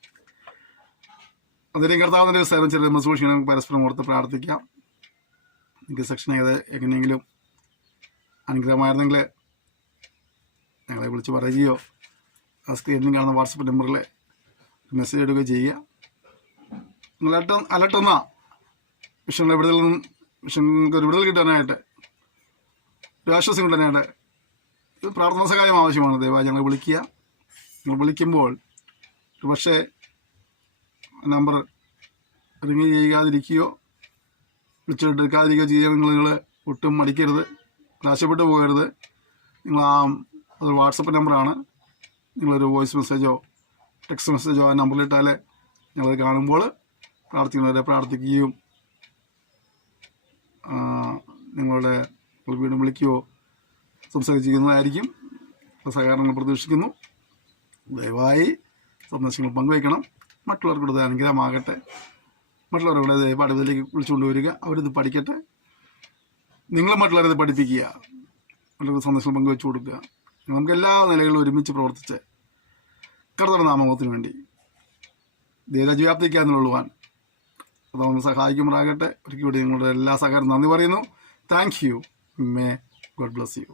അതിലേയും കർത്താവിൻ്റെ സേവനം ചെറിയ സൂക്ഷിക്കണം, പരസ്പരം ഓർത്ത് പ്രാർത്ഥിക്കാം. എനിക്ക് സെക്ഷൻ എങ്ങനെയെങ്കിലും അനുഗ്രഹമായിരുന്നെങ്കിൽ ഞങ്ങളെ വിളിച്ച് പറയുകയോ ആ സ്ക്രീനിൽ കാണുന്ന വാട്സപ്പ് നമ്പറിൽ മെസ്സേജ് ഇടുകയോ ചെയ്യുക. നിങ്ങൾ അലട്ടുന്ന വിഷയങ്ങളെ വിഷയങ്ങൾക്ക് ഒരു വിടുതൽ കിട്ടാനായിട്ട്, ഒരു ആശ്വാസം കിട്ടാനായിട്ട് ഇത് പ്രാർത്ഥനാ സഹായം ആവശ്യമാണ്. ദയവായി ഞങ്ങളെ വിളിക്കുക. നിങ്ങൾ വിളിക്കുമ്പോൾ ഒരു പക്ഷേ നമ്പർ റിങ് ചെയ്യാതിരിക്കുകയോ വിളിച്ചെടുക്കാതിരിക്കുകയോ ചെയ്യുകയാണെങ്കിൽ നിങ്ങൾ ഒട്ടും മടിക്കരുത്, ആശയപ്പെട്ടു പോകരുത്. നിങ്ങൾ അതൊരു വാട്സപ്പ് നമ്പറാണ്. നിങ്ങളൊരു വോയിസ് മെസ്സേജോ ടെക്സ്റ്റ് മെസ്സേജോ ആ നമ്പറിലിട്ടാൽ ഞങ്ങളത് കാണുമ്പോൾ പ്രാർത്ഥിക്കുന്നവരെ പ്രാർത്ഥിക്കുകയും നിങ്ങളുടെ വീണ്ടും വിളിക്കുകയോ സംസാരിച്ചിരിക്കുന്നതായിരിക്കും. സഹകരണങ്ങൾ പ്രതീക്ഷിക്കുന്നു. ദയവായി സന്ദേശങ്ങൾ പങ്കുവയ്ക്കണം. മറ്റുള്ളവർക്ക് കൂടുതൽ അനുഗ്രഹമാകട്ടെ. മറ്റുള്ളവരുടെ പാഠത്തിലേക്ക് വിളിച്ചുകൊണ്ടുവരിക. അവരിത് പഠിക്കട്ടെ. നിങ്ങളും മറ്റുള്ളവരത് പഠിപ്പിക്കുക. മറ്റുള്ളവർക്ക് സന്ദേശങ്ങൾ പങ്കുവെച്ചു കൊടുക്കുക. നമുക്ക് എല്ലാ നിലകളിലും ഒരുമിച്ച് പ്രവർത്തിച്ച് കർത്താവിന്റെ നാമത്തിന് വേണ്ടി ധീരജ് വ്യാപ്തിക്കാന്നുള്ളുവാൻ അതൊന്ന് സഹായിക്കുമാറാകട്ടെ. ഒരിക്കൽ കൂടി നിങ്ങളുടെ എല്ലാ സഹകരണം നന്ദി പറയുന്നു. Thank you. May God bless you.